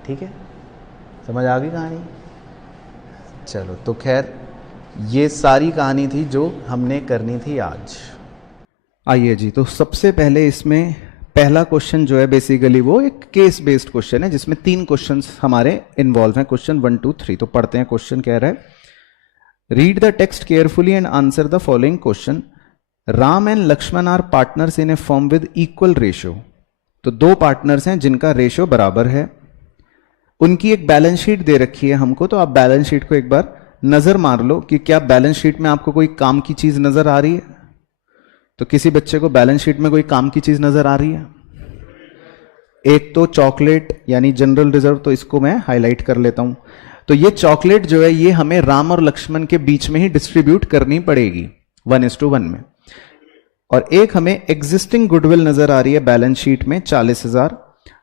ठीक है, समझ आ गई कहानी। चलो तो खैर ये सारी कहानी थी जो हमने करनी थी आज। आइए जी, तो सबसे पहले इसमें पहला क्वेश्चन जो है बेसिकली वो एक केस बेस्ड क्वेश्चन है जिसमें 3 क्वेश्चंस हमारे इन्वॉल्व हैं। क्वेश्चन 1, 2, 3 तो पढ़ते हैं। क्वेश्चन कह रहा है, read the text carefully and answer the following question. Ram and Laxman are partners in a firm with equal ratio. तो 2 पार्टनर्स हैं जिनका रेशियो बराबर है। उनकी एक बैलेंस शीट दे रखी है हमको, तो आप बैलेंस शीट को एक बार नजर मार लो कि क्या बैलेंस शीट में आपको कोई काम की चीज नजर आ रही है। तो किसी बच्चे को बैलेंस शीट में कोई काम की चीज नजर आ रही है। एक तो चॉकलेट यानी जनरल रिजर्व, तो इसको मैं हाईलाइट कर लेता हूं। तो ये चॉकलेट जो है ये हमें राम और लक्ष्मण के बीच में ही डिस्ट्रीब्यूट करनी पड़ेगी 1:1 में। और एक हमें एग्जिस्टिंग गुडविल नजर आ रही है बैलेंस शीट में 40,000,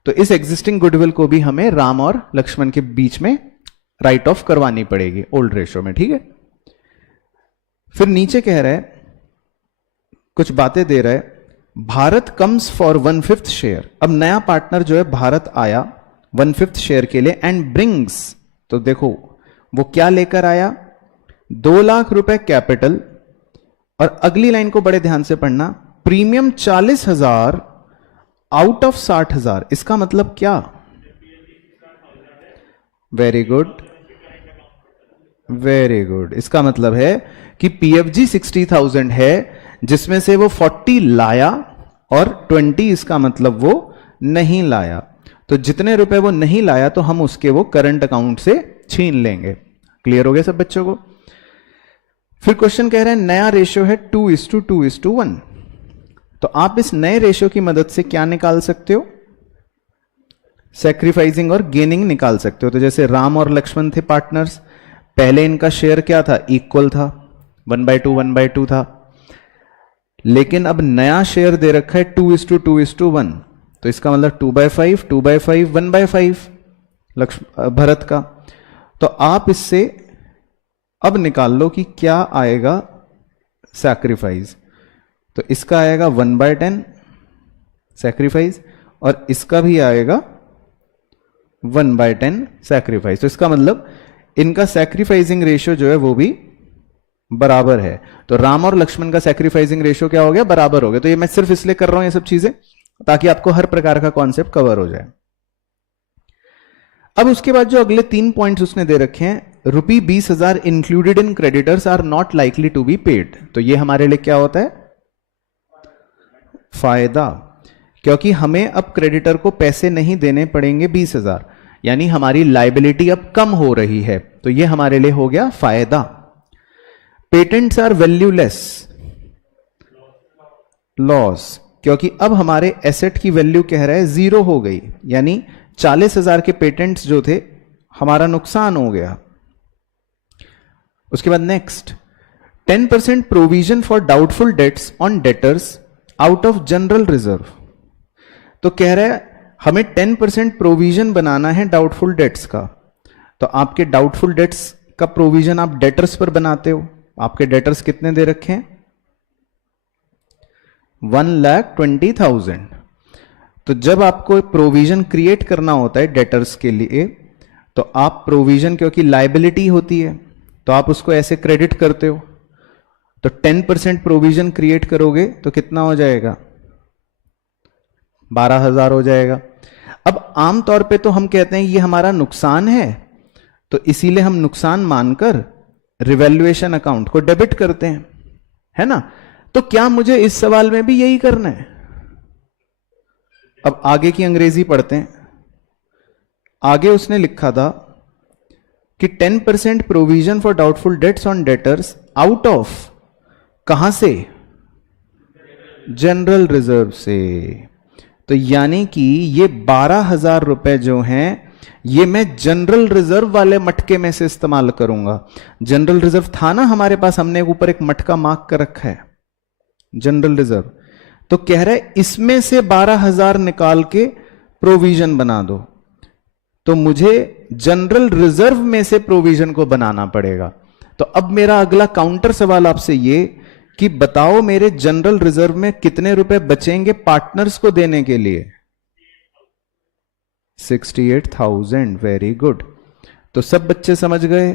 तो इस एग्जिस्टिंग गुडविल को भी हमें राम और लक्ष्मण के बीच में राइट ऑफ करवानी पड़ेगी ओल्ड रेशो में, ठीक है। फिर नीचे कह रहा है, कुछ बातें दे रहा है, भारत कम्स फॉर 1/5 शेयर। अब नया पार्टनर जो है भारत आया 1/5 शेयर के लिए एंड ब्रिंग्स, तो देखो वो क्या लेकर आया, 2 लाख रुपए कैपिटल, और अगली लाइन को बड़े ध्यान से पढ़ना, प्रीमियम 40,000 आउट ऑफ 60,000। इसका मतलब क्या? Very good, very good. इसका मतलब है कि पीएफजी 60,000 है जिसमें से वो 40 लाया और 20 इसका मतलब वो नहीं लाया। तो जितने रुपए वो नहीं लाया तो हम उसके वो करंट अकाउंट से छीन लेंगे। क्लियर हो गया सब बच्चों को? फिर क्वेश्चन कह रहे हैं नया रेशियो है 2:2:1। तो आप इस नए रेशियो की मदद से क्या निकाल सकते हो? सैक्रिफाइसिंग और गेनिंग निकाल सकते हो। तो जैसे राम और लक्ष्मण थे पार्टनर्स, पहले इनका शेयर क्या था? इक्वल था, 1/2 था। लेकिन अब नया शेयर दे रखा है 2:2:1, तो इसका मतलब 2/5 2/5 1/5 भरत का। तो आप इससे अब निकाल लो कि क्या आएगा सैक्रिफाइस। तो इसका आएगा 1/10 सैक्रिफाइस और इसका भी आएगा 1/10 सैक्रिफाइस। तो इसका मतलब इनका सैक्रिफाइसिंग रेशियो जो है वो भी बराबर है। तो राम और लक्ष्मण का सैक्रिफाइसिंग रेशियो क्या हो गया? बराबर हो गया। तो ये मैं सिर्फ इसलिए कर रहा हूं ये सब चीजें ताकि आपको हर प्रकार का कॉन्सेप्ट कवर हो जाए। अब उसके बाद जो अगले 3 पॉइंट्स उसने दे रखे हैं, ₹20,000 included in creditors are not likely to be paid. तो ये हमारे लिए क्या होता है? फायदा, क्योंकि हमें अब क्रेडिटर को पैसे नहीं देने पड़ेंगे 20,000, यानी हमारी लाइबिलिटी अब कम हो रही है। तो ये हमारे लिए हो गया फायदा। पेटेंट्स आर वैल्यूलेस, लॉस, क्योंकि अब हमारे एसेट की वैल्यू कह रहा है 0 हो गई, यानी 40,000 के पेटेंट्स जो थे हमारा नुकसान हो गया। उसके बाद next, 10% provision for doubtful debts on debtors out of general reserve. तो कह रहा है हमें 10% प्रोविजन बनाना है डाउटफुल डेट्स का। तो आपके डाउटफुल डेट्स का प्रोविजन आप डेटर्स पर बनाते हो। आपके डेटर्स कितने दे रखे हैं? 1,20,000। तो जब आपको प्रोविजन क्रिएट करना होता है डेटर्स के लिए, तो आप प्रोविजन, क्योंकि लाइबिलिटी होती है, तो आप उसको ऐसे क्रेडिट करते हो। तो 10% प्रोविजन क्रिएट करोगे तो कितना हो जाएगा? 12,000 हो जाएगा। अब आमतौर पे तो हम कहते हैं ये हमारा नुकसान है, तो इसीलिए हम नुकसान मानकर रिवैल्यूएशन अकाउंट को डेबिट करते हैं, है ना? तो क्या मुझे इस सवाल में भी यही करना है? अब आगे की अंग्रेजी पढ़ते हैं। आगे उसने लिखा था कि 10% provision for doubtful debts on debtors out of, कहां से? जनरल रिजर्व से। तो यानी कि ये 12,000 रुपए जो हैं ये मैं जनरल रिजर्व वाले मटके में से इस्तेमाल करूंगा। जनरल रिजर्व था ना हमारे पास, हमने ऊपर एक मटका मार्क कर रखा है जनरल रिजर्व। तो कह रहा है इसमें से 12,000 निकाल के प्रोविजन बना दो। तो मुझे जनरल रिजर्व में से प्रोविजन को बनाना पड़ेगा। तो अब मेरा अगला काउंटर सवाल आपसे ये कि बताओ मेरे जनरल रिजर्व में कितने रुपए बचेंगे पार्टनर्स को देने के लिए? 68,000। Very good. तो सब बच्चे समझ गए।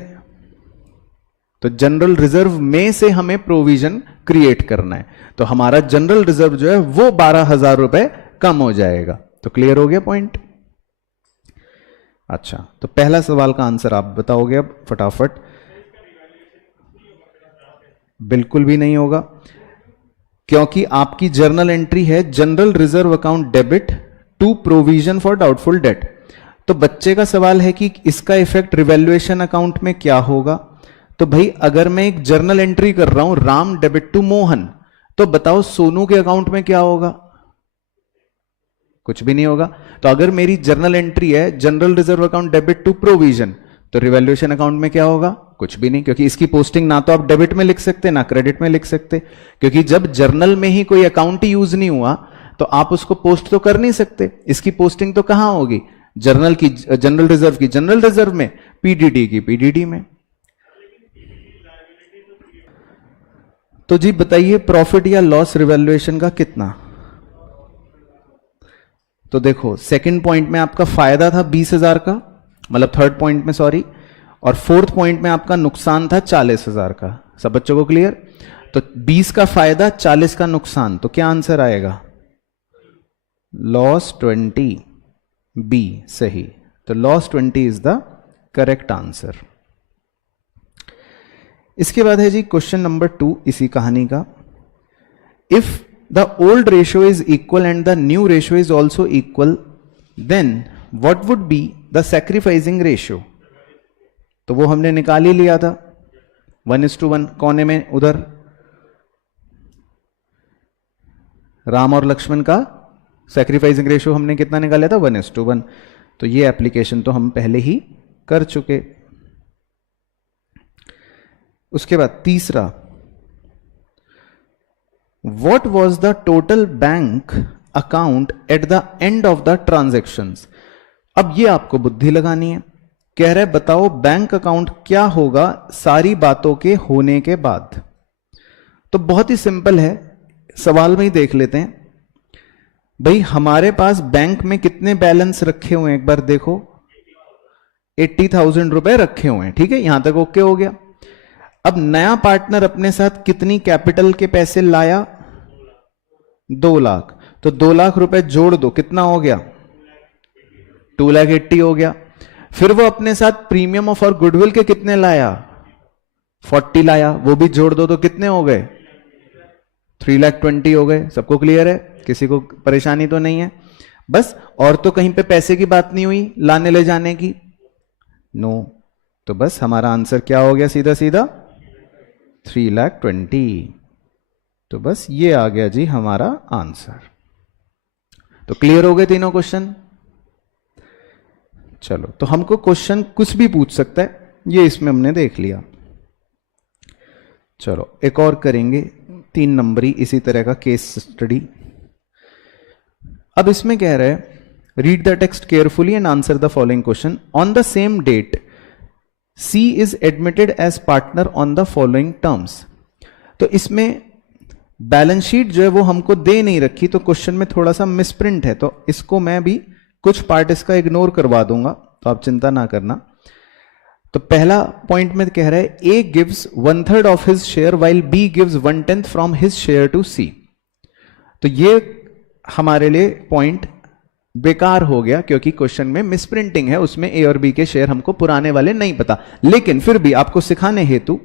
तो जनरल रिजर्व में से हमें प्रोविजन क्रिएट करना है, तो हमारा जनरल रिजर्व जो है वो 12,000 रुपए कम हो जाएगा। तो क्लियर हो गया पॉइंट? अच्छा, तो पहला सवाल का आंसर आप बताओगे अब फटाफट। बिल्कुल भी नहीं होगा, क्योंकि आपकी जर्नल एंट्री है general reserve account debit to provision for doubtful debt. तो बच्चे का सवाल है कि इसका इफेक्ट रिवैल्यूएशन अकाउंट में क्या होगा। तो भाई अगर मैं एक जर्नल एंट्री कर रहा हूं राम डेबिट टू मोहन, तो बताओ सोनू के अकाउंट में क्या होगा? कुछ भी नहीं होगा। तो अगर मेरी जर्नल एंट्री है general reserve account debit to provision, तो रिवैल्यूएशन अकाउंट में क्या होगा? कुछ भी नहीं, क्योंकि इसकी पोस्टिंग ना तो आप डेबिट में लिख सकते ना क्रेडिट में लिख सकते, क्योंकि जब जर्नल में ही कोई अकाउंट ही यूज नहीं हुआ तो आप उसको पोस्ट तो कर नहीं सकते। इसकी पोस्टिंग तो कहां होगी? जर्नल की जनरल रिजर्व की जनरल रिजर्व में, पीडीडी की पीडीडी में। तो जी बताइए प्रॉफिट या लॉस रिवैल्यूएशन का कितना? तो देखो सेकंड पॉइंट में आपका फायदा था 20,000 का, मतलब थर्ड पॉइंट में सॉरी, और फोर्थ पॉइंट में आपका नुकसान था 40,000 का। सब बच्चों को क्लियर? तो 20 का फायदा 40 का नुकसान, तो क्या आंसर आएगा? लॉस 20, बी सही। तो loss 20 is the correct answer. इसके बाद है जी क्वेश्चन नंबर 2 इसी कहानी का। If the old ratio is equal and the new ratio is also equal, then what would be the sacrificing ratio? तो वो हमने निकाल ही लिया था 1:1 कोने में, उधर राम और लक्ष्मण का सैक्रिफाइसिंग रेशियो हमने कितना निकाला था? 1:1। तो ये एप्लीकेशन तो हम पहले ही कर चुके। उसके बाद तीसरा, what was the total bank account at the end of the transactions? अब ये आपको बुद्धि लगानी है। कह रहे बताओ बैंक अकाउंट क्या होगा सारी बातों के होने के बाद। तो बहुत ही सिंपल है, सवाल में ही देख लेते हैं। भाई हमारे पास बैंक में कितने बैलेंस रखे हुए हैं एक बार देखो, 80,000 रुपए रखे हुए हैं, ठीक है, यहां तक ओके हो गया। अब नया पार्टनर अपने साथ कितनी कैपिटल के पैसे लाया? 2 लाख। तो 2 लाख रुपए जोड़ दो, कितना हो गया? 2,80,000 हो गया। फिर वो अपने साथ प्रीमियम ऑफ और गुडविल के कितने लाया? 40 लाया, वो भी जोड़ दो तो कितने हो गए? 3,20,000 हो गए। सबको क्लियर है? किसी को परेशानी तो नहीं है? बस, और तो कहीं पे पैसे की बात नहीं हुई लाने ले जाने की? नो। तो बस हमारा आंसर क्या हो गया? सीधा सीधा 3,20,000। तो बस ये आ गया जी हमारा आंसर। तो क्लियर हो गए तीनों क्वेश्चन? चलो, तो हमको क्वेश्चन कुछ भी पूछ सकता है, ये इसमें हमने देख लिया। चलो एक और करेंगे 3 नंबरी इसी तरह का केस स्टडी। अब इसमें कह रहा है read the text carefully and answer the following question. On the same date C is admitted as partner on the following terms. तो इसमें बैलेंस शीट जो है वो हमको दे नहीं रखी, तो क्वेश्चन में थोड़ा सा मिसप्रिंट है, तो इसको मैं भी कुछ पार्ट इसका इग्नोर करवा दूंगा, तो आप चिंता ना करना। तो पहला पॉइंट में कह रहा है A gives 1/3 of his share while B gives 1/10 from his share to C. तो ये हमारे लिए पॉइंट बेकार हो गया, क्योंकि क्वेश्चन में मिसप्रिंटिंग है, उसमें ए और बी के शेयर हमको पुराने वाले नहीं पता। लेकिन फिर भी आपको सिखाने हेतु,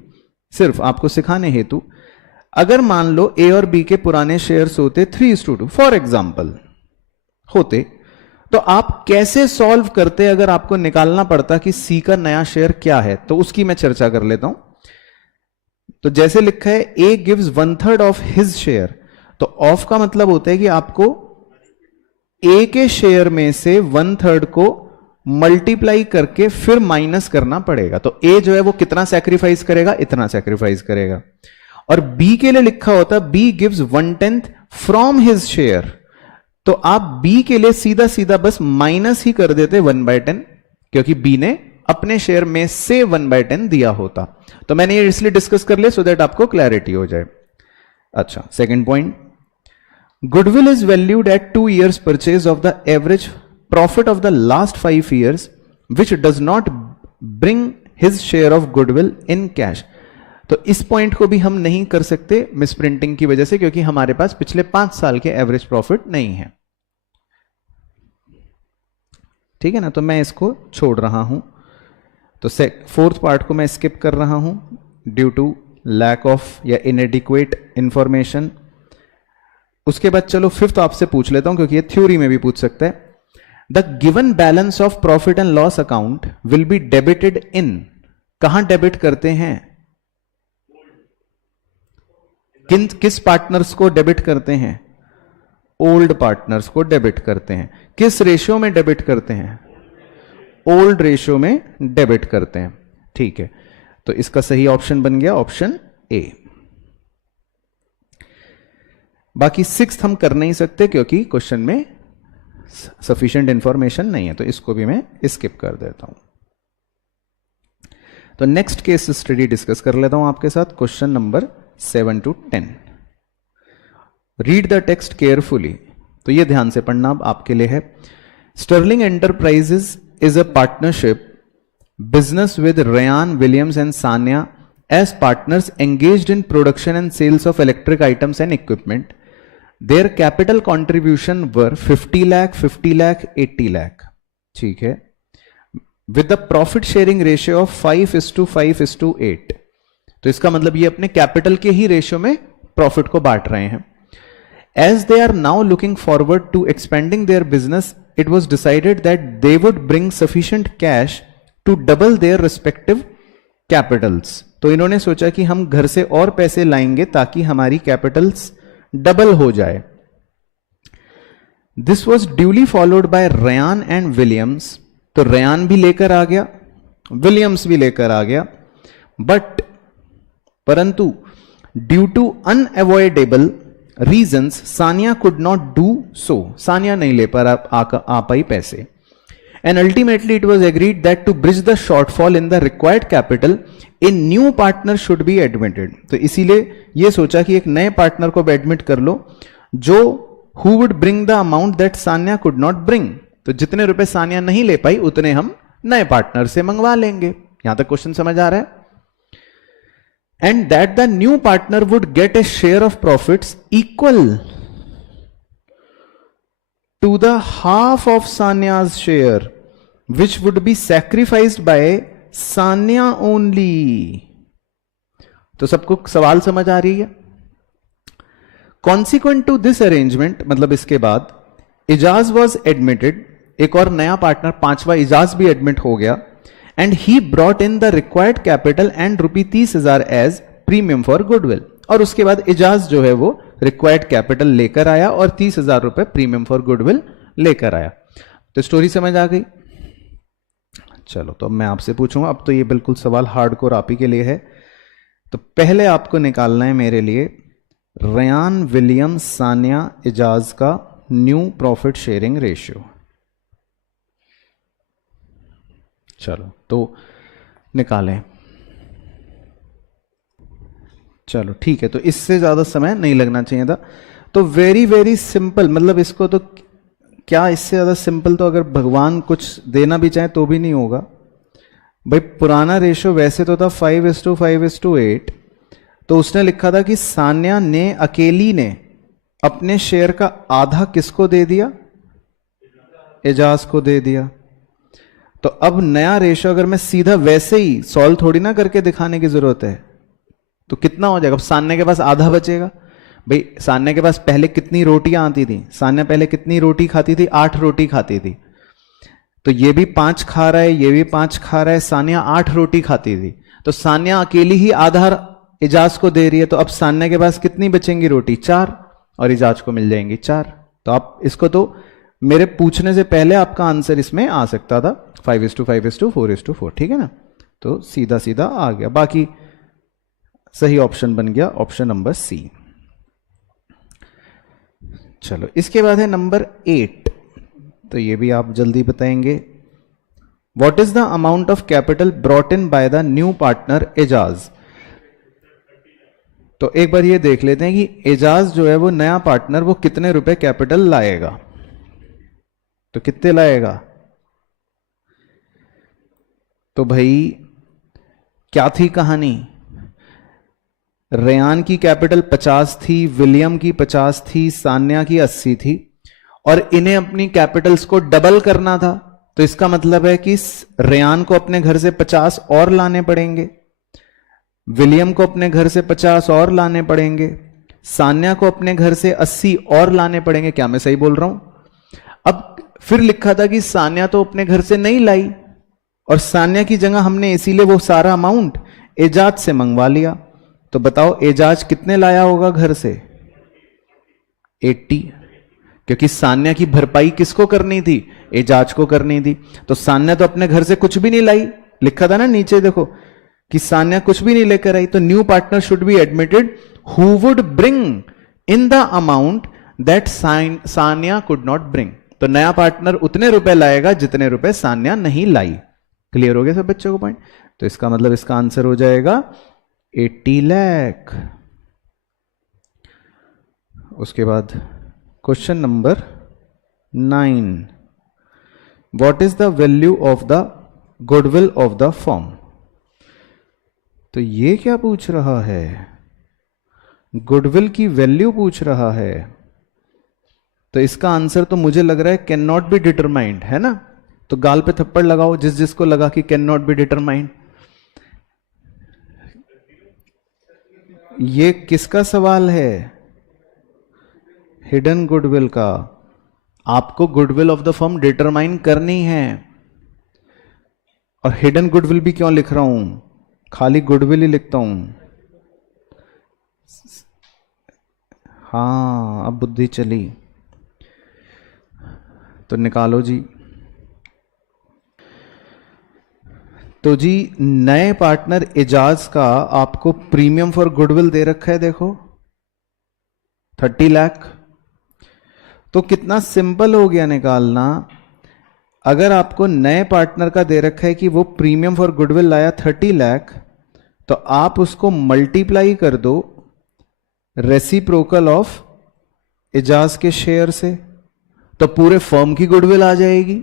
सिर्फ आपको सिखाने हेतु, अगर मान लो ए और बी के पुराने शेयर्स होते 3:2 फॉर एग्जाम्पल होते, तो आप कैसे सॉल्व करते अगर आपको निकालना पड़ता कि सी का नया शेयर क्या है? तो उसकी मैं चर्चा कर लेता हूं। तो जैसे लिखा है A gives 1/3 of his share, तो ऑफ का मतलब होता है कि आपको ए के शेयर में से 1/3 को मल्टीप्लाई करके फिर माइनस करना पड़ेगा। तो ए जो है वो कितना सैक्रिफाइस करेगा? इतना सैक्रिफाइस करेगा। और बी के लिए लिखा होता B gives 1/10 from his share, तो आप बी के लिए सीधा सीधा बस माइनस ही कर देते 1/10, क्योंकि बी ने अपने शेयर में से 1/10 दिया होता। तो मैंने ये इसलिए डिस्कस कर लिया सो दैट आपको क्लैरिटी हो जाए। अच्छा, second point, goodwill is valued at 2 years purchase of the average profit of the last 5 years which does not bring his share of goodwill in cash. तो इस पॉइंट को भी हम नहीं कर सकते मिसप्रिंटिंग की वजह से, क्योंकि हमारे पास पिछले 5 साल के एवरेज प्रॉफिट नहीं है। ठीक है ना? तो मैं इसको छोड़ रहा हूं। तो फोर्थ पार्ट को मैं स्किप कर रहा हूं ड्यू टू लैक ऑफ या इनएडिक्वेट इंफॉर्मेशन। उसके बाद चलो फिफ्थ आपसे पूछ लेता हूं, क्योंकि ये थ्योरी में भी पूछ सकता है। The given balance of profit and loss account will be debited in, कहां डेबिट करते हैं? किस पार्टनर्स को डेबिट करते हैं? ओल्ड पार्टनर्स को डेबिट करते हैं। किस रेशियो में डेबिट करते हैं? ओल्ड रेशियो में डेबिट करते हैं, ठीक है। तो इसका सही ऑप्शन बन गया ऑप्शन ए। बाकी 6th हम कर नहीं सकते क्योंकि क्वेश्चन में सफिशिएंट इंफॉर्मेशन नहीं है, तो इसको भी मैं स्किप कर देता हूं। तो नेक्स्ट केस स्टडी डिस्कस कर लेता हूं आपके साथ, question number 7 to 10। Read the text carefully, तो ये ध्यान से पढ़ना अब आपके लिए है। Sterling Enterprises is a partnership business with Rayan, Williams and Sanya as partners engaged in production and sales of electric items and equipment. Their capital contribution were 50 lakh, 50 lakh, 80 lakh. ठीक है, with the profit sharing ratio of 5:5:8. तो इसका मतलब ये अपने capital के ही ratio में profit को बांट रहे हैं। As they are now looking forward to expanding their business, it was decided that they would bring sufficient cash to double their respective capitals. तो इन्होंने सोचा कि हम घर से और पैसे लाएंगे ताकि हमारी कैपिटल्स डबल हो जाए। This was duly followed by Ryan and Williams. तो रयान भी लेकर आ गया, विलियम्स भी लेकर आ गया, परंतु due to unavoidable reasons Sania could not do so. Sania नहीं ले आ पाई पैसे। And ultimately it was agreed that to bridge the shortfall in the required capital, a new partner should be admitted. तो इसीलिए ये सोचा कि एक नए पार्टनर को एडमिट कर लो जो who would bring the amount that Sania could not bring. तो जितने रुपए सानिया नहीं ले पाई उतने हम नए पार्टनर से मंगवा लेंगे। यहां तक क्वेश्चन समझ आ रहा है? And that the new partner would get a share of profits equal to the half of Sania's share, which would be sacrificed by Sania only. तो सबको सवाल समझ आ रही है? Consequent to this arrangement, मतलब इसके बाद इजाज was admitted, एक और नया पार्टनर पांचवा इजाज भी एडमिट हो गया, and he brought in the required capital and ₹30,000 as premium for goodwill. और उसके बाद इजाज जो है वो रिक्वायर्ड कैपिटल लेकर आया और 30,000 रुपए प्रीमियम फॉर गुडविल लेकर आया। तो स्टोरी समझ आ गई? चलो, तो मैं आपसे पूछूंगा, अब तो ये बिल्कुल सवाल हार्डकोर आप ही के लिए है। तो पहले आपको निकालना है मेरे लिए रयान, विलियम, सानिया, इजाज का न्यू प्रॉफिट शेयरिंग रेशियो। चलो तो निकालें। चलो ठीक है, तो इससे ज्यादा समय नहीं लगना चाहिए था। तो वेरी वेरी सिंपल, मतलब इसको तो क्या इससे ज्यादा सिंपल तो अगर भगवान कुछ देना भी चाहे तो भी नहीं होगा भाई। पुराना रेशियो वैसे तो था 5:5:8। तो उसने लिखा था कि सानिया ने अकेली ने अपने शेयर का आधा किसको दे दिया? एजाज को दे दिया। तो अब नया रेशियो अगर मैं सीधा वैसे ही सॉल्व थोड़ी ना करके दिखाने की जरूरत है, तो कितना हो जाएगा? अब सान्या के पास आधा बचेगा भाई। सान्या के पास पहले कितनी रोटियां आती थी? सान्या पहले कितनी रोटी खाती थी? 8 रोटी खाती थी। तो ये भी 5 खा रहा है, ये भी 5 खा रहा है, सान्या 8 रोटी खाती थी। तो सान्या अकेली ही आधा इजाज को दे रही है। तो अब सान्या के पास कितनी बचेंगी रोटी? 4, और इजाज को मिल जाएंगी 4। तो आप इसको तो मेरे पूछने से पहले आपका आंसर इसमें आ सकता था 5:5:4:4, ठीक है ना? तो सीधा सीधा आ गया। बाकी सही ऑप्शन बन गया ऑप्शन नंबर सी। चलो, इसके बाद है नंबर 8। तो ये भी आप जल्दी बताएंगे। What is the amount of capital brought in by the new partner Ejaz? तो एक बार ये देख लेते हैं कि एजाज जो है वो नया पार्टनर वो कितने रुपए कैपिटल लाएगा। तो कितने लाएगा? तो भाई क्या थी कहानी? रेयान की कैपिटल 50 थी, विलियम की 50 थी, सान्या की 80 थी, और इन्हें अपनी कैपिटल्स को डबल करना था। तो इसका मतलब है कि रेयान को अपने घर से 50 और लाने पड़ेंगे, विलियम को अपने घर से 50 और लाने पड़ेंगे, सान्या को अपने घर से 80 और लाने पड़ेंगे। क्या मैं सही बोल रहा हूं? अब फिर लिखा था कि सान्या तो अपने घर से नहीं लाई, और सान्या की जगह हमने इसीलिए वो सारा अमाउंट एजाज से मंगवा लिया। तो बताओ एजाज कितने लाया होगा घर से? 80, क्योंकि सान्या की भरपाई किसको करनी थी? एजाज को करनी थी। तो सान्या तो अपने घर से कुछ भी नहीं लाई, लिखा था ना नीचे देखो कि सान्या कुछ भी नहीं लेकर आई। तो new partner should be admitted who would bring in the amount that Sanya could not bring. तो नया पार्टनर उतने रुपए लाएगा जितने रुपए सान्या नहीं लाई। क्लियर हो गया सब बच्चों को पॉइंट? तो इसका मतलब इसका आंसर हो जाएगा 80 लाख। उसके बाद question number 9, what is the value of the goodwill of the firm? तो ये क्या पूछ रहा है? गुडविल की वैल्यू पूछ रहा है। तो इसका आंसर तो मुझे लग रहा है कैन नॉट बी डिटरमाइंड, है ना? तो गाल पे थप्पड़ लगाओ जिस जिसको लगा कि कैन नॉट बी डिटरमाइंड। ये किसका सवाल है? हिडन गुडविल का। आपको goodwill of the firm determine करनी है। और हिडन गुडविल भी क्यों लिख रहा हूं? खाली गुडविल ही लिखता हूं। हाँ, अब बुद्धि चली। तो निकालो जी। तो जी नए पार्टनर एजाज का आपको प्रीमियम फॉर गुडविल दे रखा है, देखो 30 लाख। तो कितना सिंपल हो गया निकालना। अगर आपको नए पार्टनर का दे रखा है कि वो प्रीमियम फॉर गुडविल लाया 30 लाख, तो आप उसको मल्टीप्लाई कर दो रेसिप्रोकल ऑफ एजाज के शेयर से, तो पूरे फर्म की गुडविल आ जाएगी।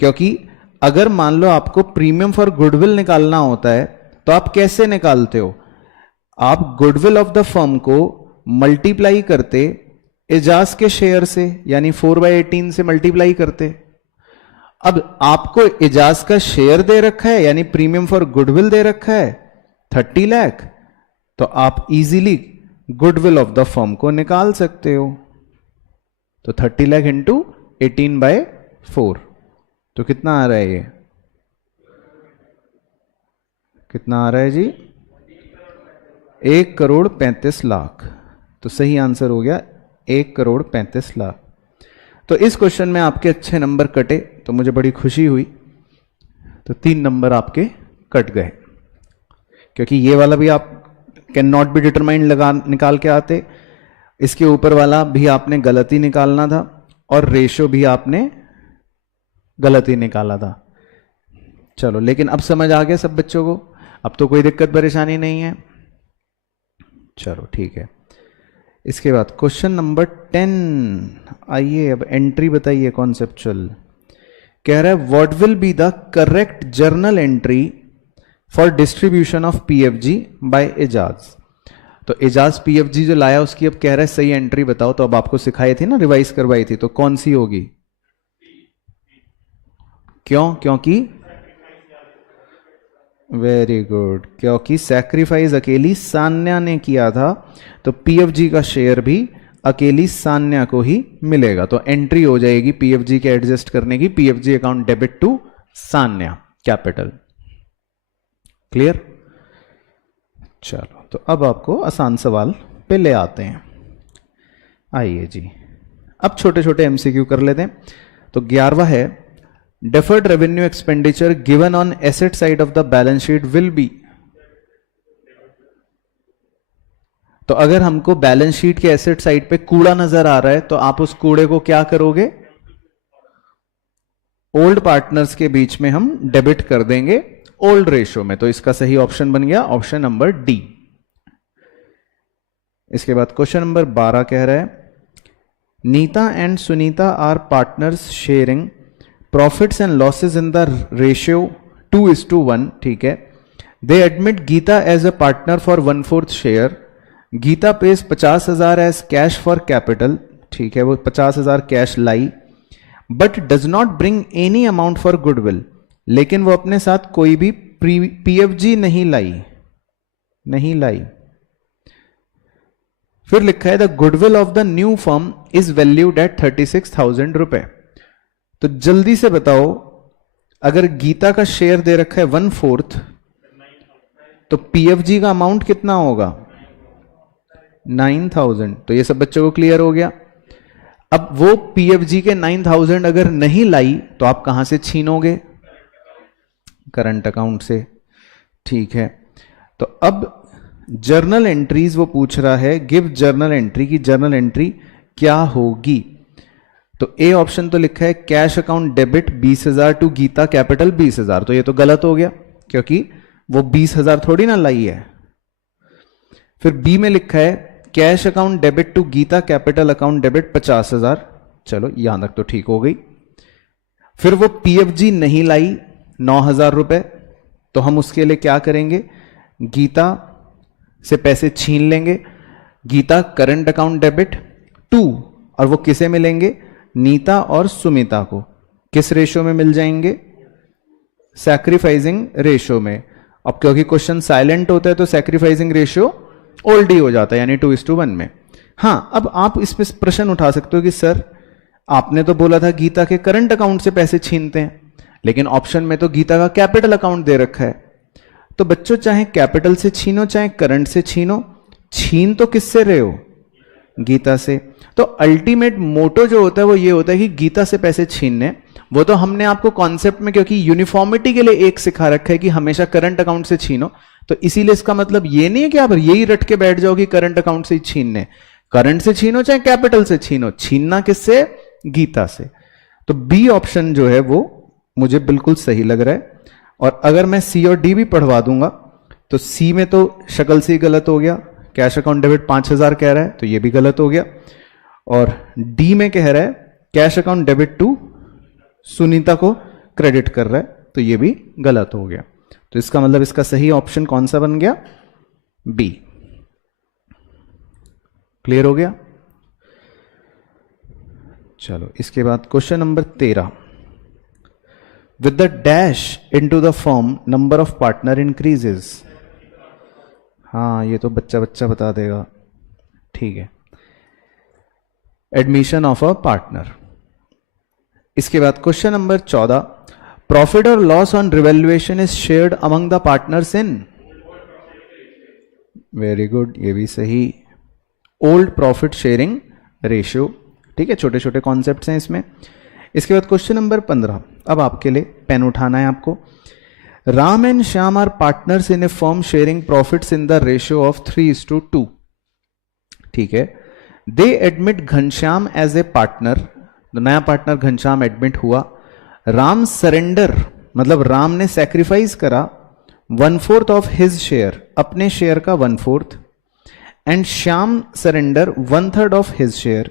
क्योंकि अगर मान लो आपको प्रीमियम फॉर गुडविल निकालना होता है तो आप कैसे निकालते हो? आप गुडविल ऑफ द फर्म को मल्टीप्लाई करते एजाज के शेयर से, यानी 4/18 से मल्टीप्लाई करते। अब आपको एजाज का शेयर दे रखा है, यानी प्रीमियम फॉर गुडविल दे रखा है 30 लाख, तो आप easily goodwill of the firm को निकाल सकते हो। तो 30 लाख इंटू 18/4, तो कितना आ रहा है? ये कितना आ रहा है जी? 1,35,00,000। तो सही आंसर हो गया 1,35,00,000। तो इस क्वेश्चन में आपके अच्छे नंबर कटे, तो मुझे बड़ी खुशी हुई। तो 3 नंबर आपके कट गए, क्योंकि ये वाला भी आप कैन नॉट बी डिटरमाइंड लगा निकाल के आते, इसके ऊपर वाला भी आपने गलत ही निकालना था, और रेशो भी आपने गलत ही निकाला था। चलो, लेकिन अब समझ आ गया सब बच्चों को, अब तो कोई दिक्कत परेशानी नहीं है। चलो ठीक है। इसके बाद क्वेश्चन नंबर 10, आइए अब एंट्री बताइए कॉन्सेप्चुअल। कह रहा है what will be the correct journal entry for distribution of PFG by Ejaz. तो एजाज पीएफजी जो लाया उसकी अब कह रहा है सही एंट्री बताओ। तो अब आपको सिखाई थी ना, रिवाइज करवाई थी, तो कौन सी होगी? क्यों? क्योंकि वेरी गुड, क्योंकि सैक्रिफाइस अकेली सान्या ने किया था, तो पीएफजी का शेयर भी अकेली सान्या को ही मिलेगा। तो एंट्री हो जाएगी पीएफजी के एडजस्ट करने की, PFG account debit to Sanya capital. Clear? चलो, तो अब आपको आसान सवाल पे ले आते हैं। आइए जी, अब छोटे छोटे एमसीक्यू कर लेते हैं। तो 11वां है deferred revenue expenditure given on asset side of the balance sheet will be। तो अगर हमको बैलेंस शीट के एसेट साइड पे कूड़ा नजर आ रहा है, तो आप उस कूड़े को क्या करोगे? ओल्ड पार्टनर्स के बीच में हम डेबिट कर देंगे ओल्ड रेशो में। तो इसका सही ऑप्शन बन गया ऑप्शन नंबर डी। इसके बाद क्वेश्चन नंबर 12 कह रहा है Neeta and Sunita are partners sharing profits and losses in the ratio 2:1। ठीक है। They admit Geeta as a partner for 1/4 share. Geeta pays 50,000 as cash for capital. ठीक है, वो 50,000 कैश लाई, but does not bring any amount for goodwill. लेकिन वो अपने साथ कोई भी पीएफजी नहीं लाई। फिर लिखा है the goodwill of the new firm is valued at 36,000 रुपए। तो जल्दी से बताओ, अगर गीता का शेयर दे रखा है 1/4, तो पीएफजी का अमाउंट कितना होगा? 9,000। तो ये सब बच्चों को क्लियर हो गया। अब वो पीएफजी के 9000 अगर नहीं लाई तो आप कहां से छीनोगे? करंट अकाउंट से। ठीक है, तो अब जर्नल एंट्रीज वो पूछ रहा है, गिव जर्नल एंट्री की जर्नल एंट्री क्या होगी? तो ए ऑप्शन तो लिखा है cash account debit 20,000 to Geeta capital 20,000, तो ये तो गलत हो गया क्योंकि वो 20,000 थोड़ी ना लाई है। फिर बी में लिखा है cash account debit to Geeta capital account debit 50,000, चलो यहां तक तो ठीक हो गई। फिर वो पीएफजी नहीं लाई 9,000 रुपए, तो हम उसके लिए क्या करेंगे? गीता से पैसे छीन लेंगे। Geeta current account debit to, और वो किसे मिलेंगे? नीता और सुमिता को। किस रेशो में मिल जाएंगे? सैक्रिफाइसिंग रेशो में। अब क्योंकि क्वेश्चन साइलेंट होता है तो सैक्रिफाइसिंग रेशियो ओल्ड ही हो जाता है, यानी 2:1 में। हां, अब आप इस पे प्रश्न उठा सकते हो कि सर आपने तो बोला था गीता के करंट अकाउंट से पैसे छीनते हैं, लेकिन ऑप्शन में तो गीता का कैपिटल अकाउंट दे रखा है। तो बच्चों चाहे कैपिटल से छीनो चाहे करंट से छीनो, छीन तो किससे रहे हो? गीता से। तो अल्टीमेट मोटो जो होता है वो ये होता है कि गीता से पैसे छीनने। वो तो हमने आपको कॉन्सेप्ट में क्योंकि यूनिफॉर्मिटी के लिए एक सिखा रखा है कि हमेशा करंट अकाउंट से छीनो, तो इसीलिए इसका मतलब ये नहीं है कि आप यही रट के बैठ जाओ कि करंट अकाउंट से ही छीनने। करंट से छीनो चाहे कैपिटल से छीनो, छीनना किससे? गीता से। तो बी ऑप्शन जो है वो मुझे बिल्कुल सही लग रहा है। और अगर मैं सी और डी भी पढ़वा दूंगा तो सी में तो शक्ल से ही गलत हो गया, कैश अकाउंट डेबिट 5,000 कह रहा है तो ये भी गलत हो गया। और डी में कह रहा है cash account debit to Sunita को क्रेडिट कर रहा है, तो ये भी गलत हो गया। तो इसका मतलब इसका सही ऑप्शन कौन सा बन गया? बी। क्लियर हो गया? चलो इसके बाद question number 13, with the dash into the firm number of partner increases. हाँ, ये तो बच्चा बच्चा बता देगा। ठीक है, एडमिशन ऑफ अ पार्टनर। इसके बाद क्वेश्चन नंबर 14, प्रॉफिट और loss on revaluation is shared among the partners in. Very good, ये भी सही। Old profit sharing ratio. ठीक है, छोटे छोटे कॉन्सेप्ट्स हैं इसमें। इसके बाद क्वेश्चन नंबर 15, अब आपके लिए पेन उठाना है आपको। Ram and Shyam are partners in a firm sharing profits in the ratio of 3:2। ठीक है, they admit Ghanshyam as a partner, तो नया पार्टनर घनश्याम एडमिट हुआ। राम सरेंडर, मतलब राम ने सैक्रिफाइस करा 1/4 ऑफ हिज शेयर, अपने शेयर का 1/4, and Shyam surrender 1/3 of his share,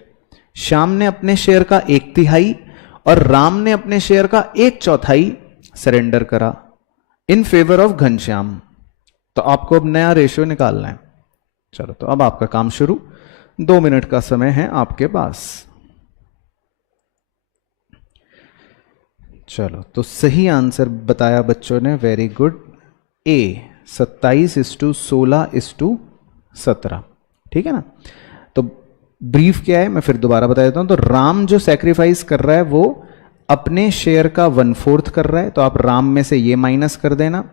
Shyam ने अपने शेयर का 1/3 और राम ने अपने शेयर का 1/4 सरेंडर करा इन फेवर ऑफ घनश्याम। तो आपको अब नया रेशियो निकालना है। चलो, तो अब आपका काम शुरू। 2 मिनट का समय है आपके पास। चलो, तो सही आंसर बताया बच्चों ने, वेरी गुड। ए 27:16:17। ठीक है ना? तो ब्रीफ क्या है मैं फिर दोबारा बता देता हूं। तो राम जो सैक्रिफाइस कर रहा है वो अपने शेयर का 1/4 कर रहा है, तो आप राम में से ये माइनस कर देना।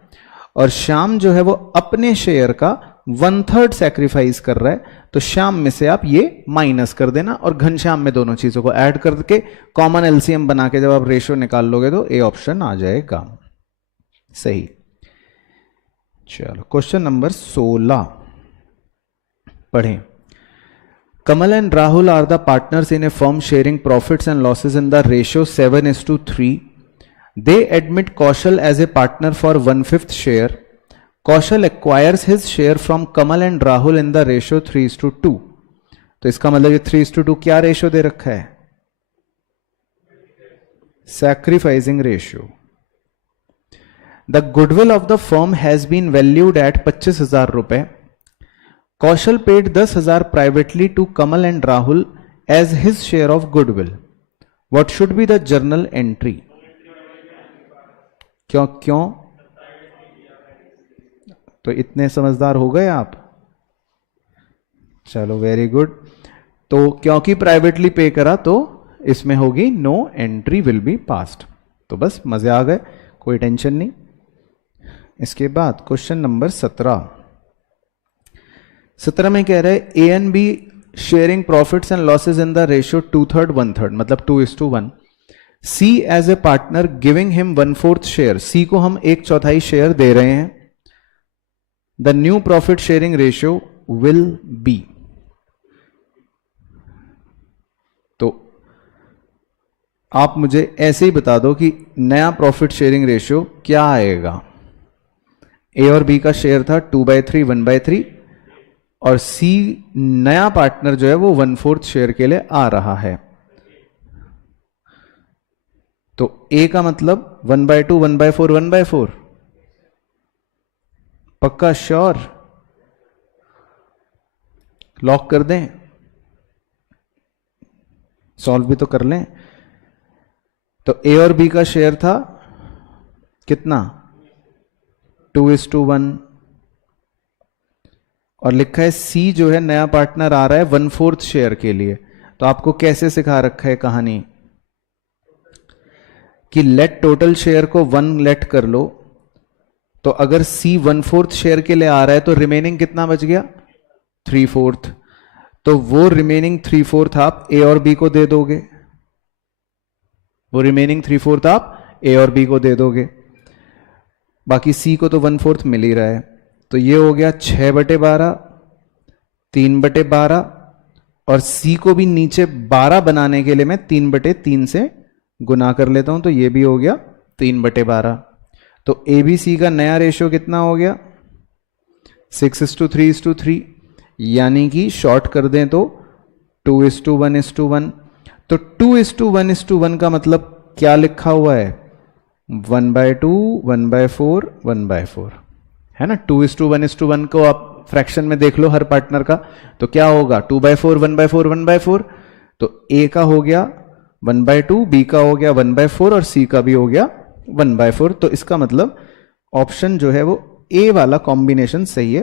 और श्याम जो है वो अपने शेयर का 1/3 सैक्रिफाइस कर रहा है, तो श्याम में से आप ये माइनस कर देना और घनश्याम में दोनों चीजों को ऐड करके कॉमन एलसीएम बना के जब आप रेशियो निकाल लोगे तो ए ऑप्शन आ जाएगा सही। चलो क्वेश्चन नंबर 16 पढ़ें। Kamal and Rahul are the partners in a firm sharing profits and losses in the ratio 7:3. They admit Kaushal as a partner for 1/5 share. Kaushal acquires his share from Kamal and Rahul in the ratio 3:2. तो इसका मतलब ये 3:2 क्या ratio दे रखा है? Sacrificing ratio. The goodwill of the firm has been valued at 25,000 रुपए. Kaushal paid 10,000 privately to Kamal and Rahul as his share of goodwill. What should be the journal entry? क्यों? तो इतने समझदार हो गए आप? चलो वेरी गुड। तो क्योंकि प्राइवेटली पे करा तो इसमें होगी no entry will be passed. तो बस मजे आ गए, कोई टेंशन नहीं। इसके बाद क्वेश्चन नंबर 17 में कह रहे हैं A and B sharing profits and losses in the ratio 2/3 1/3, मतलब 2:1. C as a partner giving him 1/4 share, C को हम 1/4 शेयर दे रहे हैं. The new profit sharing ratio will be. तो आप मुझे ऐसे ही बता दो कि नया प्रॉफिट शेयरिंग रेशियो क्या आएगा. ए और बी का शेयर था 2/3 1/3 और सी नया पार्टनर जो है वो 1/4 शेयर के लिए आ रहा है. तो ए का मतलब 1/2 1/4 1/4. पक्का श्योर? लॉक कर दें? सॉल्व भी तो कर लें. तो ए और बी का शेयर था कितना? 2:1 और लिखा है सी जो है नया पार्टनर आ रहा है 1/4 शेयर के लिए. तो आपको कैसे सिखा रखा है कहानी कि लेट टोटल शेयर को 1 लेट कर लो. तो अगर सी 1/4 शेयर के लिए आ रहा है तो रिमेनिंग कितना बच गया? 3/4. तो वो रिमेनिंग 3/4 आप ए और बी को दे दोगे. वो रिमेनिंग 3/4 आप ए और बी को दे दोगे. बाकी सी को तो 1/4 मिल ही रहा है. तो ये हो गया 6/12 3/12 और सी को भी नीचे 12 बनाने के लिए मैं 3/3 से गुना कर लेता हूं. तो ये भी हो गया 3/12. तो ए बी सी का नया रेशियो कितना हो गया? 6:3:3. यानी कि शॉर्ट कर दें तो 2:1:1. तो 2:1:1 का मतलब क्या लिखा हुआ है? 1/2 1/4 1/4 है ना. 2:1:1 को आप फ्रैक्शन में देख लो हर पार्टनर का. तो क्या होगा? 2/4 1/4 1/4. तो ए का हो गया 1/2, बी का हो गया 1/4 और सी का भी हो गया 1/4. तो इसका मतलब ऑप्शन जो है वो ए वाला कॉम्बिनेशन सही है.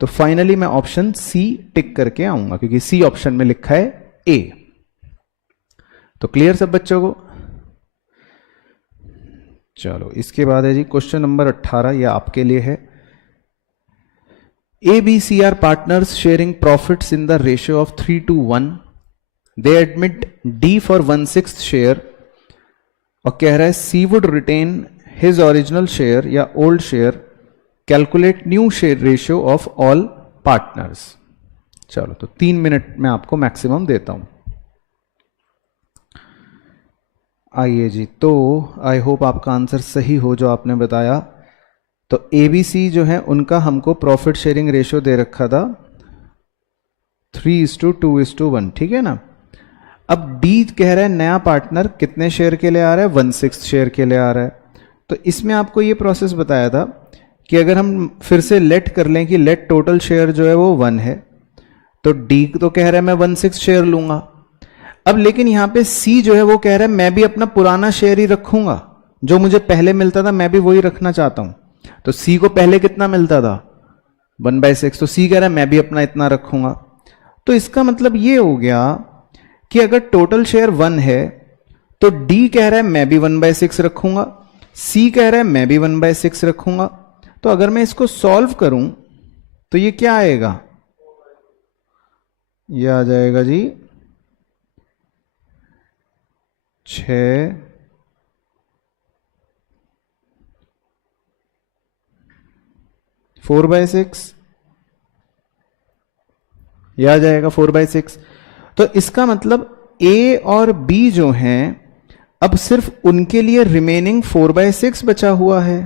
तो फाइनली मैं ऑप्शन सी टिक करके आऊंगा क्योंकि सी ऑप्शन में लिखा है ए. तो क्लियर सब बच्चों को? चलो इसके बाद है जी क्वेश्चन नंबर 18. यह आपके लिए है. A B C are partners sharing profits in the ratio of 3:1. They admit D for 1/6 share और कह रहा है C would retain his original share या old share. Calculate new share ratio of all partners. चलो तो 3 minute में आपको maximum देता हूं. आइए जी. तो आई होप आपका आंसर सही हो जो आपने बताया. तो एबीसी जो है उनका हमको प्रॉफिट शेयरिंग रेशियो दे रखा था 3:2:1. ठीक है ना. अब डी कह रहा है नया पार्टनर कितने शेयर के लिए आ रहा है? 1/6 शेयर के लिए आ रहा है. तो इसमें आपको ये प्रोसेस बताया था कि अगर हम फिर से लेट कर लें कि लेट टोटल शेयर जो है वो 1 है. तो डी तो कह रहा है मैं 1/6 शेयर लूंगा. अब लेकिन यहां पे सी जो है वो कह रहा है मैं भी अपना पुराना शेयर ही रखूंगा, जो मुझे पहले मिलता था मैं भी वही रखना चाहता हूं. तो सी को पहले कितना मिलता था? 1/6. तो सी कह रहा है मैं भी अपना इतना रखूंगा. तो इसका मतलब ये हो गया कि अगर टोटल शेयर 1 है तो डी कह रहा है मैं भी 1/6 रखूंगा, सी कह रहा है मैं भी 1/6 रखूंगा. तो अगर मैं इसको सॉल्व करूं तो ये क्या आएगा? ये आ जाएगा जी 6 4/6. यह आ जाएगा 4/6. तो इसका मतलब ए और बी जो हैं अब सिर्फ उनके लिए रिमेनिंग 4/6 बचा हुआ है.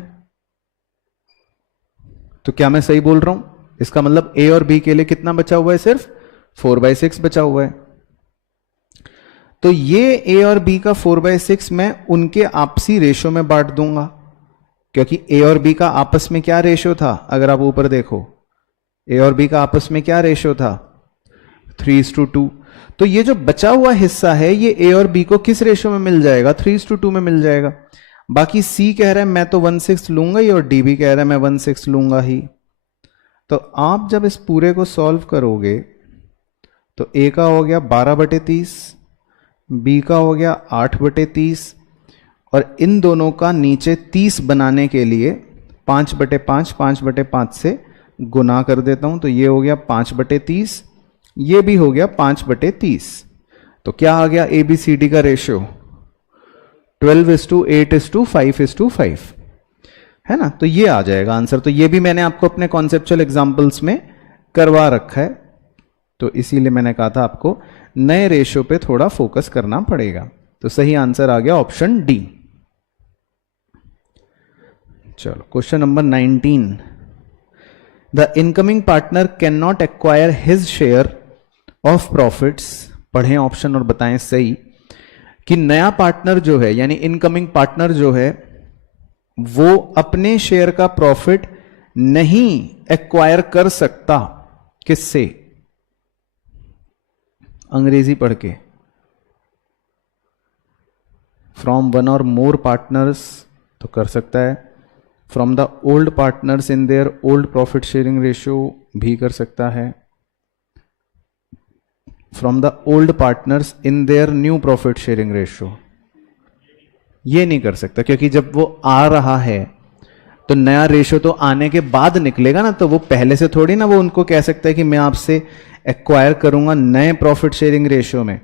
तो क्या मैं सही बोल रहा हूं? इसका मतलब ए और बी के लिए कितना बचा हुआ है? सिर्फ 4/6 बचा हुआ है. तो ये ए और बी का 4/6 मैं उनके आपसी रेशो में बांट दूंगा क्योंकि ए और बी का आपस में क्या रेशो था? अगर आप ऊपर देखो ए और बी का आपस में क्या रेशो था? 3:2. तो ये जो बचा हुआ हिस्सा है ये ए और बी को किस रेशो में मिल जाएगा? 3:2 में मिल जाएगा. बाकी सी कह रहा है मैं तो 1/6 लूंगा ही और डी भी कह रहा है मैं 1/6 लूंगा ही. तो आप जब इस पूरे को सॉल्व करोगे तो ए का हो गया 12/30, बी का हो गया 8/30 और इन दोनों का नीचे 30 बनाने के लिए 5/5 5/5 से गुना कर देता हूं. तो ये हो गया 5/30 ये भी हो गया 5/30। तो क्या आ गया ABCD का रेशियो? 12:8:5:5 है ना। तो ये आ जाएगा आंसर। तो ये भी मैंने आपको अपने कॉन्सेप्चुअल एग्जांपल्स में करवा रखा है, तो इसीलिए मैंने कहा था आपको नए रेशियो पे थोड़ा फोकस करना पड़ेगा। तो सही आंसर आ गया ऑप्शन डी। चलो question number 19। The incoming partner can not acquire his share of profits. पढ़ें ऑप्शन और बताएं सही कि नया पार्टनर जो है यानी इनकमिंग पार्टनर जो है वो अपने शेयर का प्रॉफिट नहीं एक्वायर कर सकता। किससे? अंग्रेजी पढ़ के। फ्रॉम वन और मोर पार्टनर्स तो कर सकता है, from the old partners in their old profit sharing ratio भी कर सकता है, from the old partners in their new profit sharing ratio ये नहीं कर सकता, क्योंकि जब वो आ रहा है तो नया रेशियो तो आने के बाद निकलेगा ना, तो वो पहले से थोड़ी ना वो उनको कह सकता है कि मैं आपसे एक्वायर करूंगा नए प्रॉफिट शेयरिंग रेशियो में,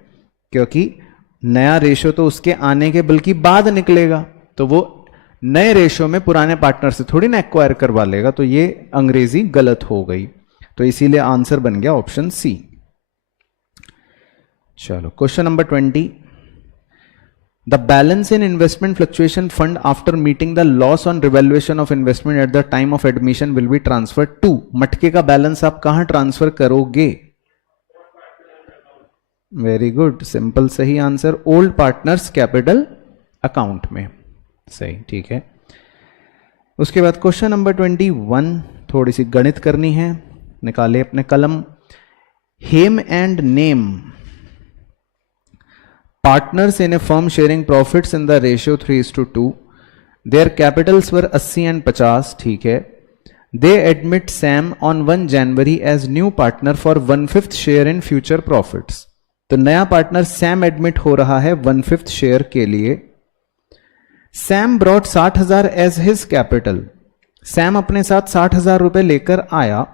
क्योंकि नया रेशियो तो उसके आने के बल्कि बाद निकलेगा, तो वो नए रेशियो में पुराने पार्टनर से थोड़ी ना एक्वायर करवा लेगा। तो ये अंग्रेजी गलत हो गई, तो इसीलिए आंसर बन गया ऑप्शन सी। चलो question number 20। The balance in investment fluctuation fund after meeting the loss on revaluation of investment at the time of admission will be transfer to. मटके का बैलेंस आप कहां ट्रांसफर करोगे? वेरी गुड, सिंपल, सही answer old partners capital account में। सही, ठीक है। उसके बाद क्वेश्चन नंबर 21, थोड़ी सी गणित करनी है, निकाले अपने कलम। Hem and Nem partners in a firm sharing profits in the ratio 3:2. Their capitals were 80 and 50, ठीक है। They admit Sam on 1 January as new partner for 1/5 share in future profits. तो नया पार्टनर सैम एडमिट हो रहा है 1/5 शेयर के लिए। Sam brought 60,000 as his capital. Sam अपने साथ 60,000 रुपए लेकर आया।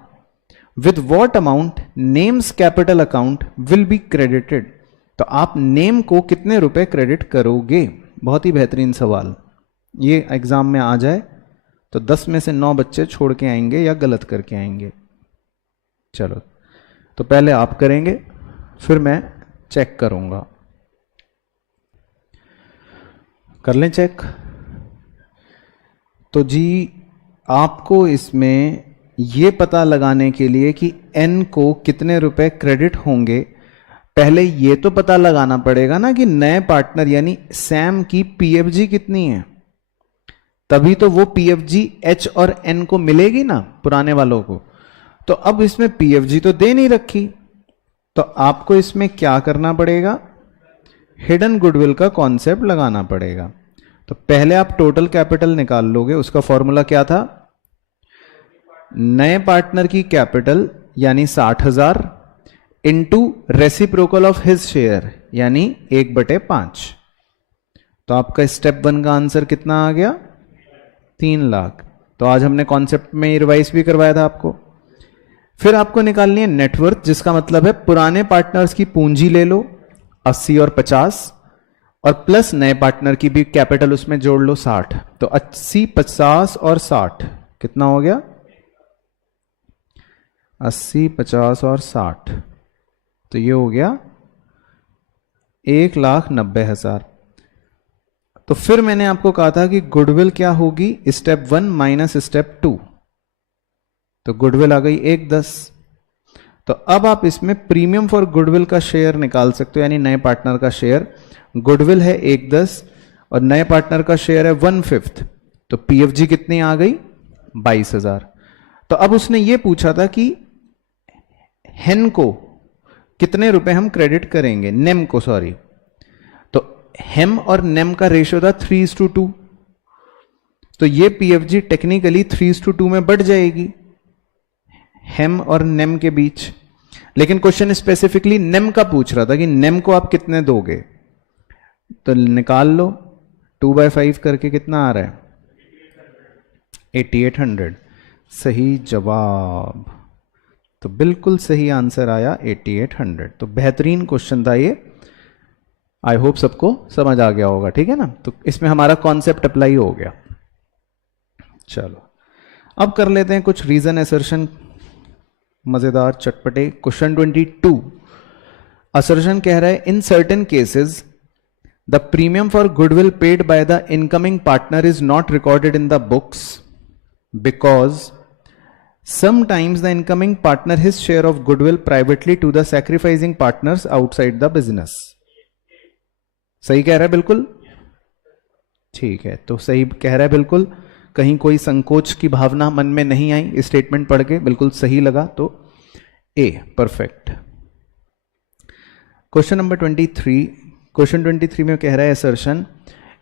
With what amount names capital account will be credited. तो आप नेम को कितने रुपए क्रेडिट करोगे? बहुत ही बेहतरीन सवाल। ये एग्जाम में आ जाए तो 10 में से 9 बच्चे छोड़ के आएंगे या गलत करके आएंगे। चलो, तो पहले आप करेंगे फिर मैं चेक करूंगा। कर लें चेक। तो जी आपको इसमें ये पता लगाने के लिए कि एन को कितने रुपए क्रेडिट होंगे, पहले ये तो पता लगाना पड़ेगा ना कि नए पार्टनर यानी सैम की पीएफजी कितनी है, तभी तो वो पीएफजी एच और एन को मिलेगी ना पुराने वालों को। तो अब इसमें पीएफजी तो दे नहीं रखी, तो आपको इसमें क्या करना पड़ेगा? हिडन गुडविल का कॉन्सेप्ट लगाना पड़ेगा। तो पहले आप टोटल कैपिटल निकाल लोगे। उसका फॉर्मूला क्या था? नए पार्टनर की कैपिटल यानी 60,000 into reciprocal of his share यानी 1/5। तो आपका स्टेप 1 का आंसर कितना आ गया? 3 लाख। तो आज हमने कॉन्सेप्ट में रिवाइज भी करवाया था आपको। फिर आपको निकालनी है नेटवर्थ, जिसका मतलब है पुराने पार्टनर्स की पूंजी ले लो 80 और 50 और प्लस नए पार्टनर की भी कैपिटल उसमें जोड़ लो 60। तो 80, 50 और 60 कितना हो गया? 80, 50 और 60, तो ये हो गया 1,90,000। तो फिर मैंने आपको कहा था कि गुडविल क्या होगी? Step 1 minus step 2। तो गुडविल आ गई 1,10। तो अब आप इसमें प्रीमियम फॉर गुडविल का शेयर निकाल सकते हो, यानी नए पार्टनर का शेयर। गुडविल है 1,10 और नए पार्टनर का शेयर है 1/5। तो पीएफजी कितनी आ गई? 22,000। तो अब उसने ये पूछा था कि हेन को कितने रुपए हम क्रेडिट करेंगे, नेम को, सॉरी। तो हेम और नेम का रेशियो था 3:2। तो ये पीएफजी टेक्निकली 3:2 में बढ़ जाएगी हेम और नेम के बीच। लेकिन क्वेश्चन स्पेसिफिकली नेम का पूछ रहा था कि नेम को आप कितने दोगे। तो निकाल लो 2/5 करके कितना आ रहा है? 8800। सही जवाब। तो बिल्कुल सही आंसर आया 8800। तो बेहतरीन क्वेश्चन था ये, आई होप सबको समझ आ गया होगा, ठीक है ना। तो इसमें हमारा कॉन्सेप्ट अप्लाई हो गया। चलो अब कर लेते हैं कुछ रीजन असर्शन, मजेदार चटपटे। क्वेश्चन 22 असर्शन कह रहा है in certain cases the premium for goodwill paid by the incoming partner is not recorded in the books because sometimes the incoming partner his share of goodwill privately to the sacrificing partners outside the business। सही कह रहा है बिल्कुल, ठीक है। तो सही कह रहा है बिल्कुल, कहीं कोई संकोच की भावना मन में नहीं आई, स्टेटमेंट पढ़ के बिल्कुल सही लगा, तो A perfect. Question number 23, question 23 में कह रहा है assertion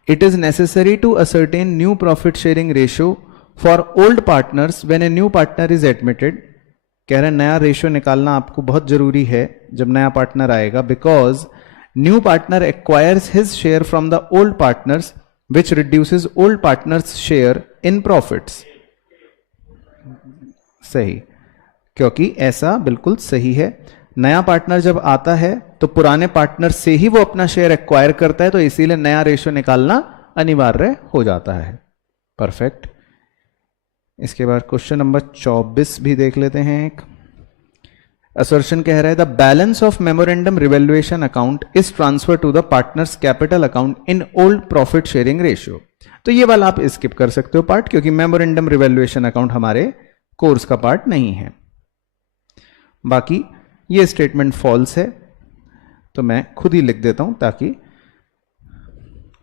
it is necessary to ascertain new profit sharing ratio for old partners when a new partner is admitted. कह रहे हैं नया रेशियो निकालना आपको बहुत जरूरी है जब नया पार्टनर आएगा, because new partner acquires his share from the old partners which reduces old partners share in profits. सही, क्योंकि ऐसा बिल्कुल सही है। नया पार्टनर जब आता है तो पुराने पार्टनर से ही वो अपना शेयर एक्वायर करता है, तो इसीलिए नया रेशियो निकालना अनिवार्य हो जाता है। परफेक्ट। इसके बाद क्वेश्चन नंबर 24 भी देख लेते हैं। एक असर्शन कह रहा है the balance of memorandum revaluation account is transfer to the partners capital account in old profit sharing ratio. तो ये वाला आप स्किप कर सकते हो पार्ट, क्योंकि मेमोरेंडम रिवैल्यूएशन अकाउंट हमारे कोर्स का पार्ट नहीं है। बाकी ये स्टेटमेंट फॉल्स है, तो मैं खुद ही लिख देता हूं ताकि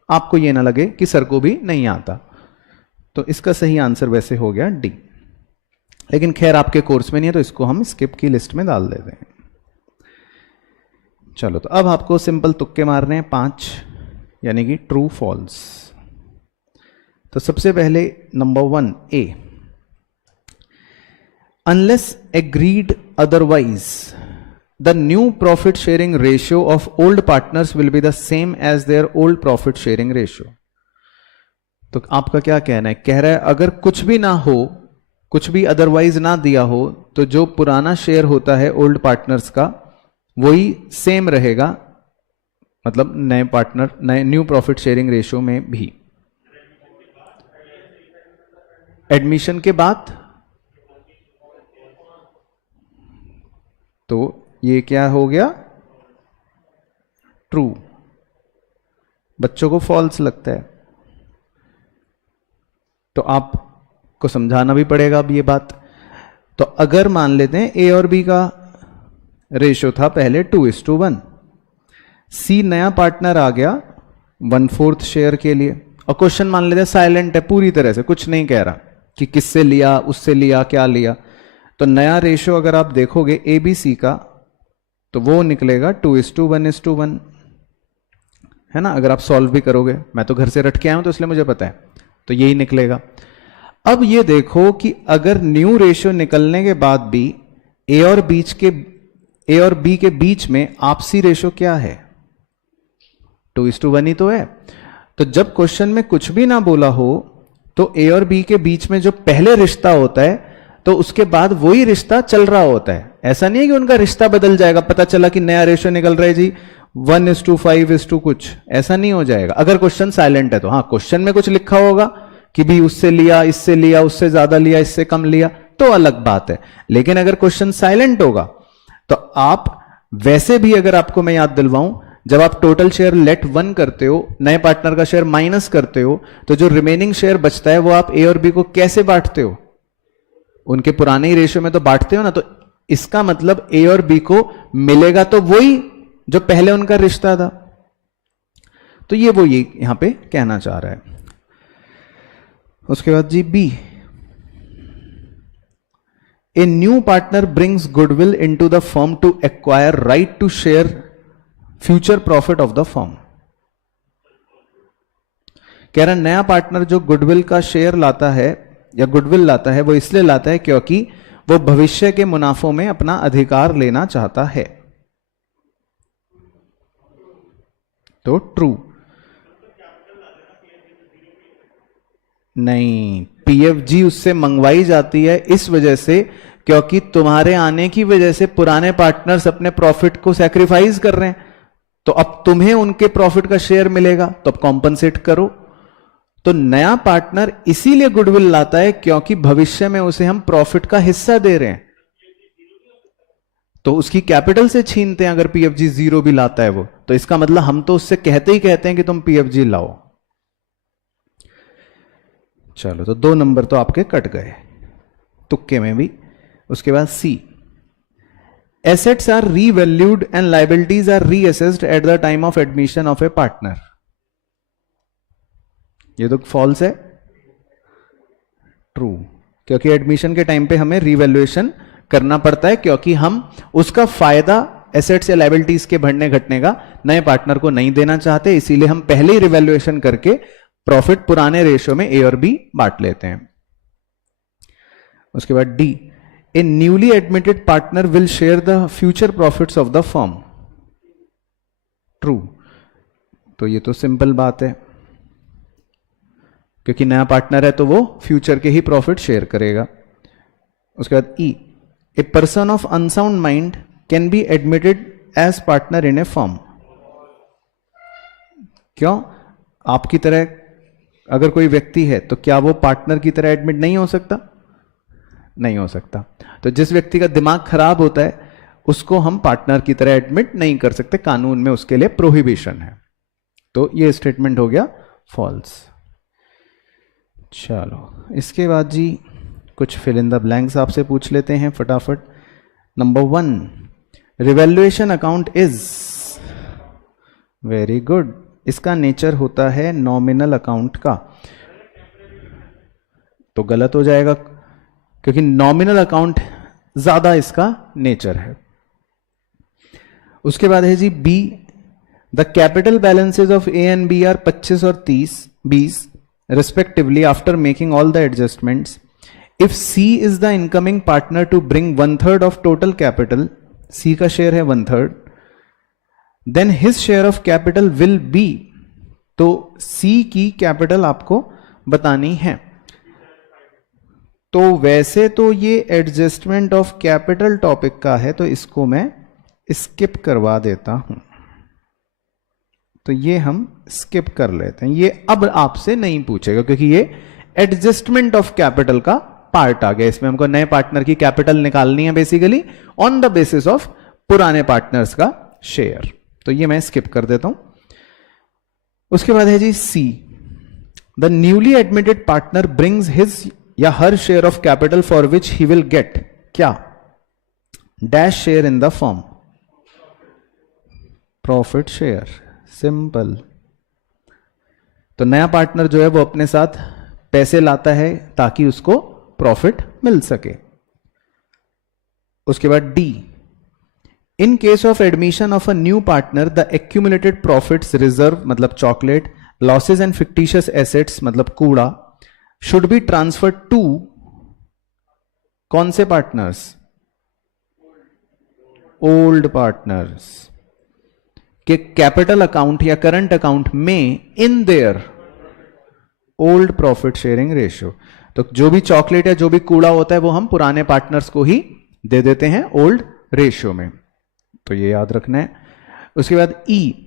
आपको ये ना लगे कि सर को भी नहीं आता। तो इसका सही आंसर वैसे हो गया डी, लेकिन खैर आपके कोर्स में नहीं है तो इसको हम स्किप की लिस्ट में डाल देते हैं। चलो तो अब आपको सिंपल तुक्के मारने हैं 5, यानी कि ट्रू फॉल्स। तो सबसे पहले number 1 A, unless agreed otherwise the new profit sharing ratio of old partners will be the same as their old profit sharing ratio. तो आपका क्या कहना है? कह रहा है अगर कुछ भी ना हो, कुछ भी अदरवाइज ना दिया हो, तो जो पुराना शेयर होता है ओल्ड पार्टनर्स का वही सेम रहेगा, मतलब नए पार्टनर नए न्यू प्रॉफिट शेयरिंग रेशियो में भी। एडमिशन के बाद तो ये क्या हो गया? ट्रू। बच्चों को फॉल्स लगता है, तो आपको समझाना भी पड़ेगा अब ये बात। तो अगर मान लेते हैं ए और बी का रेशियो था पहले 2:1, सी नया पार्टनर आ गया 1/4 शेयर के लिए, और क्वेश्चन मान लेते हैं साइलेंट है, पूरी तरह से कुछ नहीं कह रहा कि किससे लिया, उससे लिया, क्या लिया। तो नया रेशियो अगर आप देखोगे ए बी सी का, तो वो निकलेगा 2:1 है ना। अगर आप सॉल्व भी करोगे, मैं तो घर से रट के आया हूं तो इसलिए मुझे पता है, तो यही निकलेगा। अब ये देखो कि अगर न्यू रेशियो निकलने के बाद भी ए और बी के बीच में आपसी रेशियो क्या है? 2:1 ही तो है। तो जब क्वेश्चन में कुछ भी ना बोला हो, तो ए और बी के बीच में जो पहले रिश्ता होता है, तो उसके बाद वही रिश्ता चल रहा होता है। ऐसा नहीं है कि उनका रिश्ता बदल जाएगा, पता चला कि नया रेशियो निकल रहा है जी 1:5 कुछ, ऐसा नहीं हो जाएगा अगर क्वेश्चन साइलेंट है तो। हाँ, क्वेश्चन में कुछ लिखा होगा कि भी उससे लिया, इससे लिया, उससे ज्यादा लिया, इससे कम लिया, तो अलग बात है। लेकिन अगर क्वेश्चन साइलेंट होगा तो आप वैसे भी, अगर आपको मैं याद दिलवाऊं, जब आप टोटल शेयर लेट 1 करते हो, नए पार्टनर का शेयर माइनस करते हो, तो जो रिमेनिंग शेयर बचता है वो आप ए और बी को कैसे बांटते हो? उनके पुराने ही रेशियो में तो बांटते हो ना। तो इसका मतलब ए और बी को मिलेगा तो वही जो पहले उनका रिश्ता था। तो ये वो ये यहां पे कहना चाह रहा है। उसके बाद जी B, a new partner brings goodwill into the firm to acquire right to share future profit of the firm. कह रहा नया पार्टनर जो गुडविल का शेयर लाता है या गुडविल लाता है, वो इसलिए लाता है क्योंकि वो भविष्य के मुनाफों में अपना अधिकार लेना चाहता है। तो ट्रू नहीं, पीएफजी उससे मंगवाई जाती है इस वजह से क्योंकि तुम्हारे आने की वजह से पुराने पार्टनर्स अपने प्रॉफिट को सैक्रिफाइस कर रहे हैं, तो अब तुम्हें उनके प्रॉफिट का शेयर मिलेगा, तो अब कॉम्पनसेट करो। तो नया पार्टनर इसीलिए गुडविल लाता है क्योंकि भविष्य में उसे हम प्रॉफिट का हिस्सा दे रहे हैं, तो उसकी कैपिटल से छीनते हैं अगर पीएफजी जीरो भी लाता है वो। तो इसका मतलब हम तो उससे कहते ही कहते हैं कि तुम पीएफजी लाओ। चलो, तो 2 नंबर तो आपके कट गए तुक्के में भी। उसके बाद C, assets are revalued and liabilities are reassessed at the time of admission of a partner. ये तो फॉल्स है। ट्रू, क्योंकि एडमिशन के टाइम पे हमें रीवैल्यूएशन करना पड़ता है क्योंकि हम उसका फायदा एसेट्स या लाइबिलिटीज के बढ़ने घटने का नए पार्टनर को नहीं देना चाहते, इसीलिए हम पहले ही रिवैल्यूएशन करके प्रॉफिट पुराने रेशियो में ए और बी बांट लेते हैं। उसके बाद D, A newly admitted partner will share the future profits of the firm. True, तो ये तो सिंपल बात है क्योंकि नया पार्टनर है तो वो फ्यूचर के ही प्रॉफिट शेयर करेगा। उसके बाद E, a person of unsound mind can be admitted as partner in a firm. क्यों? आपकी तरह अगर कोई व्यक्ति है तो क्या वो पार्टनर की तरह एडमिट नहीं हो सकता? नहीं हो सकता। तो जिस व्यक्ति का दिमाग खराब होता है उसको हम पार्टनर की तरह एडमिट नहीं कर सकते, कानून में उसके लिए प्रोहिबिशन है। तो ये स्टेटमेंट हो गया फॉल्स। चलो, इसके बाद जी कुछ फिल इन द ब्लैंक्स आपसे पूछ लेते हैं फटाफट। Number 1, revaluation account is, very good, इसका नेचर होता है नॉमिनल अकाउंट का, तो गलत हो जाएगा क्योंकि नॉमिनल अकाउंट ज्यादा इसका नेचर है। उसके बाद है जी B, the capital balances of A and B are 25 और 20 respectively after making all the adjustments. If C is the incoming partner to bring 1/3 of total capital, C का शेयर है 1/3, then his share of capital will be, तो C की capital आपको बतानी है। तो वैसे तो ये एडजस्टमेंट ऑफ कैपिटल टॉपिक का है तो इसको मैं स्किप करवा देता हूं, तो ये हम स्किप कर लेते हैं, ये अब आपसे नहीं पूछेगा क्योंकि ये एडजस्टमेंट ऑफ कैपिटल का पार्ट आ गया। इसमें हमको नए पार्टनर की कैपिटल निकालनी है basically on the basis of पुराने पार्टनर्स का शेयर, तो ये मैं स्किप कर देता हूं। उसके बाद है जी C, the newly admitted partner brings his या her share of capital for which he will get क्या, dash share in the firm, profit share, simple. तो नया पार्टनर जो है वो अपने साथ पैसे लाता है ताकि उसको प्रॉफिट मिल सके। उसके बाद D, in case of admission of a new partner the accumulated profits reserve मतलब chocolate, losses and fictitious assets मतलब कूड़ा शुड बी ट्रांसफर टू कौन से पार्टनर्स, ओल्ड पार्टनर्स के कैपिटल अकाउंट या करंट अकाउंट में in their old profit sharing ratio. तो जो भी चॉकलेट या जो भी कूड़ा होता है वो हम पुराने पार्टनर्स को ही दे देते हैं ओल्ड रेशियो में, तो ये याद रखना है। उसके बाद E,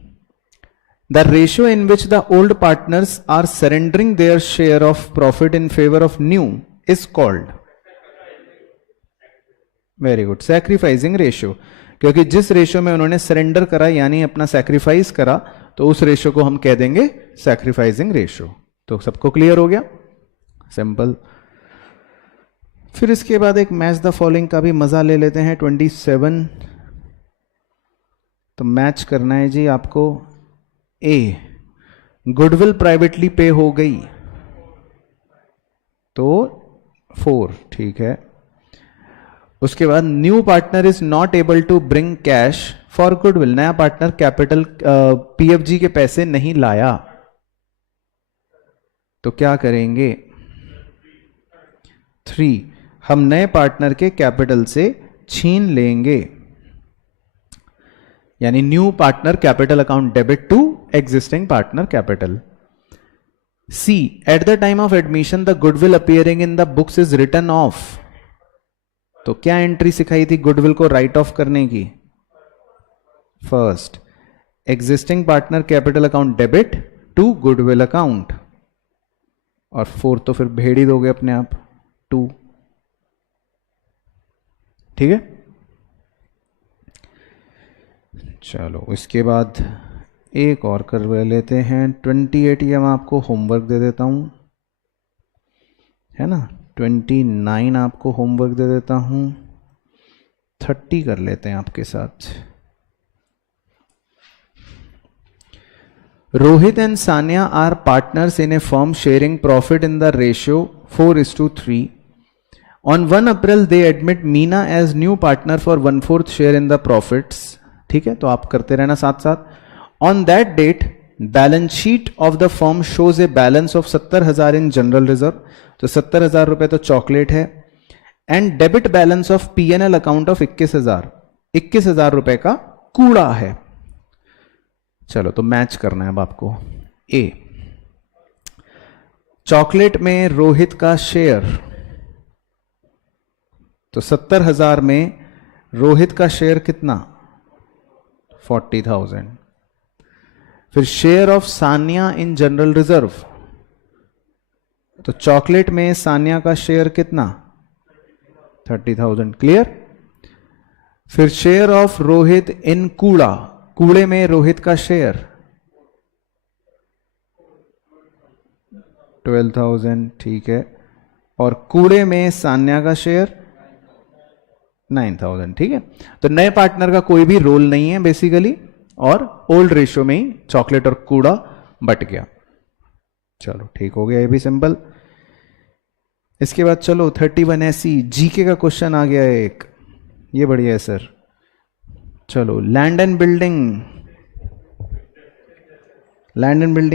the ratio in which the old partners are surrendering their share of profit in favour of new is called, very good, sacrificing ratio, क्योंकि जिस रेशियो में उन्होंने सरेंडर करा यानी अपना सैक्रिफाइस करा तो उस रेशियो को हम कह देंगे सैक्रिफाइसिंग रेशियो। तो सबको क्लियर हो गया, सिंपल। फिर इसके बाद एक मैच द फॉलोइंग का भी मजा ले लेते हैं 27। तो मैच करना है जी आपको। ए, गुडविल प्राइवेटली पे हो गई तो 4, ठीक है। उसके बाद new partner is not able to bring cash for goodwill, नया पार्टनर कैपिटल पीएफजी के पैसे नहीं लाया तो क्या करेंगे, 3, हम नए पार्टनर के कैपिटल से छीन लेंगे, यानी new partner capital account debit to existing partner capital. C at the time of admission the goodwill appearing in the books is written off. तो क्या एंट्री सिखाई थी गुडविल को राइट ऑफ करने की? First, existing partner capital account debit to goodwill account, और fourth तो फिर भेड़ ही दोगे अपने आप, 2। ठीक है, चलो इसके बाद एक और कर लेते हैं। 28 ये मैं आपको होमवर्क दे देता हूं, है ना। 29 आपको होमवर्क दे देता हूं। 30 कर लेते हैं आपके साथ। Rohit and Sania are partners in a firm sharing profit in the ratio 4:3। On 1 April they admit Meena as new partner for 1/4 share in the profits। ठीक है, तो आप करते रहना साथ साथ। On that date balance sheet of the firm shows a balance of 70,000 in general reserve। तो 70,000 रुपए तो चॉकलेट है। And debit balance of P&L account of 21,000 रुपए का कूड़ा है। चलो तो मैच करना है अब आपको। ए, चॉकलेट में रोहित का शेयर, तो 70,000 में रोहित का शेयर कितना? 40,000। फिर share of Sania in general reserve, तो चॉकलेट में सानिया का शेयर कितना? 30,000। क्लियर। फिर शेयर ऑफ रोहित इन कूड़ा, कूड़े में रोहित का शेयर 12,000। ठीक है, और कूड़े में सान्या का शेयर 9,000। ठीक है, तो नए पार्टनर का कोई भी रोल नहीं है बेसिकली, और ओल्ड रेशियो में ही चॉकलेट और कूड़ा बट गया। चलो ठीक हो गया, ये भी सिंपल। इसके बाद चलो 31 ऐसी जीके का क्वेश्चन आ गया है एक, ये बढ़िया है सर। चलो लैंड एंड बिल्डिंग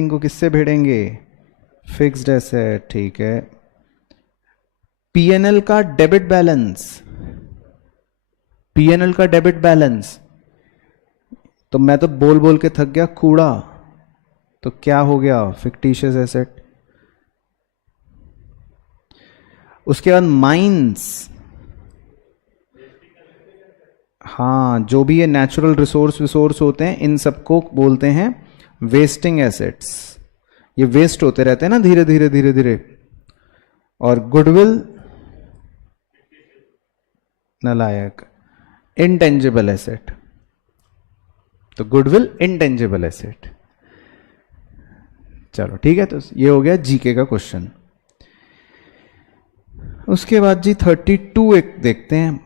को किससे भेड़ेंगे? Fixed asset. ठीक है, पीएनएल का डेबिट बैलेंस, तो मैं तो बोल बोल के थक गया, कूड़ा, तो क्या हो गया? Fictitious asset. उसके बाद माइंस, हाँ जो भी ये नेचुरल रिसोर्स होते हैं इन सबको बोलते हैं वेस्टिंग एसेट्स। ये वेस्ट होते रहते हैं ना धीरे धीरे। और गुडविल नालायक, इंटेंजिबल एसेट, तो गुडविल इंटेंजिबल एसेट। चलो ठीक है, तो ये हो गया जीके का क्वेश्चन। उसके बाद जी 32 एक देखते हैं,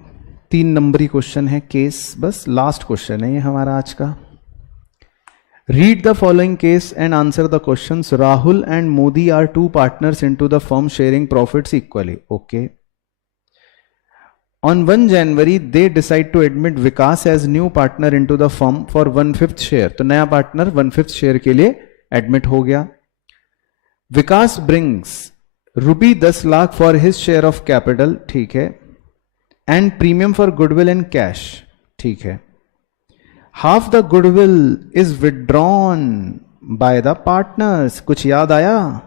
3 नंबरी क्वेश्चन है, केस, बस लास्ट क्वेश्चन है ये हमारा आज का। Read the following case and answer the questions. Rahul and Modi are 2 partners into the firm sharing profits equally. Okay. On 1 January they decide to admit Vikas as new partner into the firm for 1/5 share। तो नया partner 1/5 share के लिए admit हो गया। विकास brings ₹10 lakh for his share of capital। ठीक है, and premium for goodwill in cash। ठीक है, half the goodwill is withdrawn by the partners। कुछ याद आया?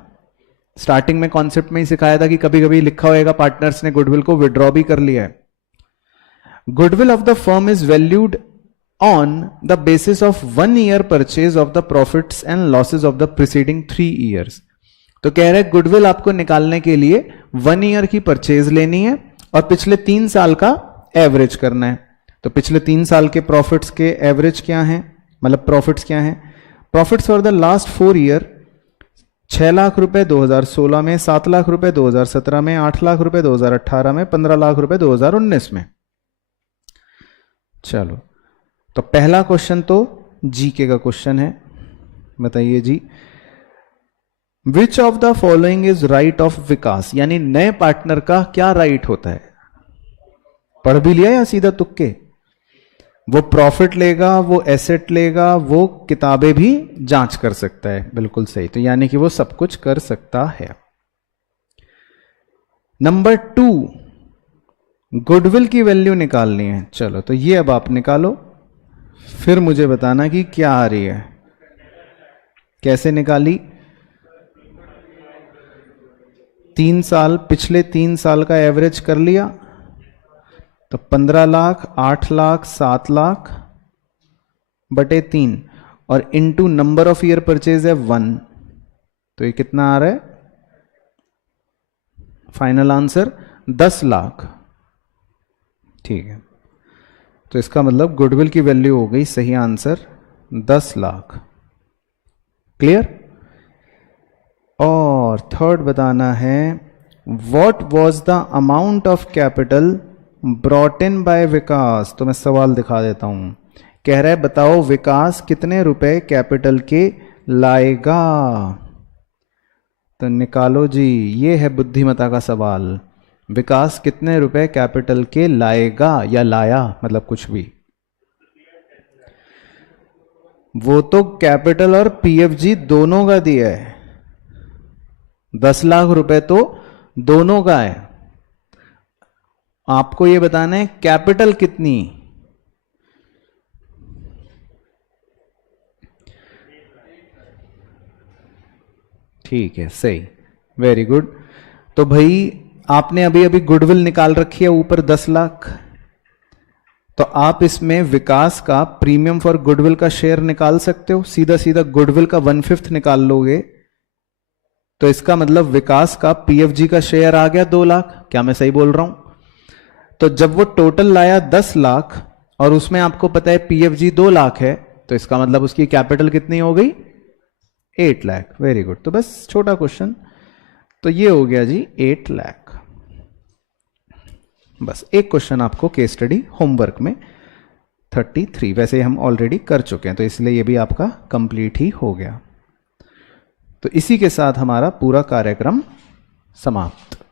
स्टार्टिंग में कॉन्सेप्ट में ही सिखाया था कि कभी कभी लिखा होगा पार्टनर्स ने गुडविल को विड्रॉ भी कर लिया है। Goodwill of the firm is valued on the basis of 1 year purchase of the profits and losses of the preceding 3 years। तो कह रहे गुडविल आपको निकालने के लिए 1 ईयर की परचेज लेनी है और पिछले 3 साल का एवरेज करना है। तो पिछले 3 साल के प्रॉफिट्स के एवरेज क्या है, मतलब प्रॉफिट्स क्या है? Profits for the last 4 year 6 lakh रुपए 2016 में, 7 लाख रुपए 2017 में, 8 लाख रुपए 2018 में, 15 लाख रुपए 2019 में। चलो तो पहला क्वेश्चन तो जीके का क्वेश्चन है, बताइए जी। Which of the following is right of Vikas, यानी नए पार्टनर का क्या राइट होता है? पढ़ भी लिया या सीधा तुक्के? वो प्रॉफिट लेगा, वो एसेट लेगा, वो किताबें भी जांच कर सकता है। बिल्कुल सही, तो यानी कि वो सब कुछ कर सकता है। नंबर 2, गुडविल की वैल्यू निकालनी है। चलो तो ये अब आप निकालो, फिर मुझे बताना कि क्या आ रही है, कैसे निकाली। 3 साल, पिछले 3 साल का एवरेज कर लिया तो 15 लाख, 8 लाख, 7 लाख बटे 3 और into number of year purchase है 1, तो ये कितना आ रहा है? Final answer 10 lakh. ठीक है, तो इसका मतलब गुडविल की वैल्यू हो गई सही आंसर 10 लाख। क्लियर? और थर्ड बताना है, what was the amount of capital brought in by Vikas. तो मैं सवाल दिखा देता हूं। कह रहा है बताओ विकास कितने रुपए कैपिटल के लाएगा। तो निकालो जी, ये है बुद्धिमता का सवाल। विकास कितने रुपए कैपिटल के लाएगा या लाया, मतलब कुछ भी। वो तो कैपिटल और पीएफजी दोनों का दिया है, 10 लाख रुपए तो दोनों का है। आपको ये बताना है कैपिटल कितनी। ठीक है, सही, वेरी गुड। तो भाई आपने अभी अभी गुडविल निकाल रखी है ऊपर 10 लाख, तो आप इसमें विकास का प्रीमियम फॉर गुडविल का शेयर निकाल सकते हो। सीधा सीधा गुडविल का 1/5 निकाल लोगे तो इसका मतलब विकास का पीएफजी का शेयर आ गया 2 लाख। क्या मैं सही बोल रहा हूं? तो जब वो टोटल लाया 10 लाख और उसमें आपको पता है पीएफजी 2 लाख है, तो इसका मतलब उसकी कैपिटल कितनी हो गई? 8 लाख। Very good. तो बस छोटा क्वेश्चन, तो ये हो गया जी 8 लाख। बस एक क्वेश्चन आपको केस स्टडी होमवर्क में 33, वैसे हम ऑलरेडी कर चुके हैं तो इसलिए ये भी आपका कंप्लीट ही हो गया। तो इसी के साथ हमारा पूरा कार्यक्रम समाप्त।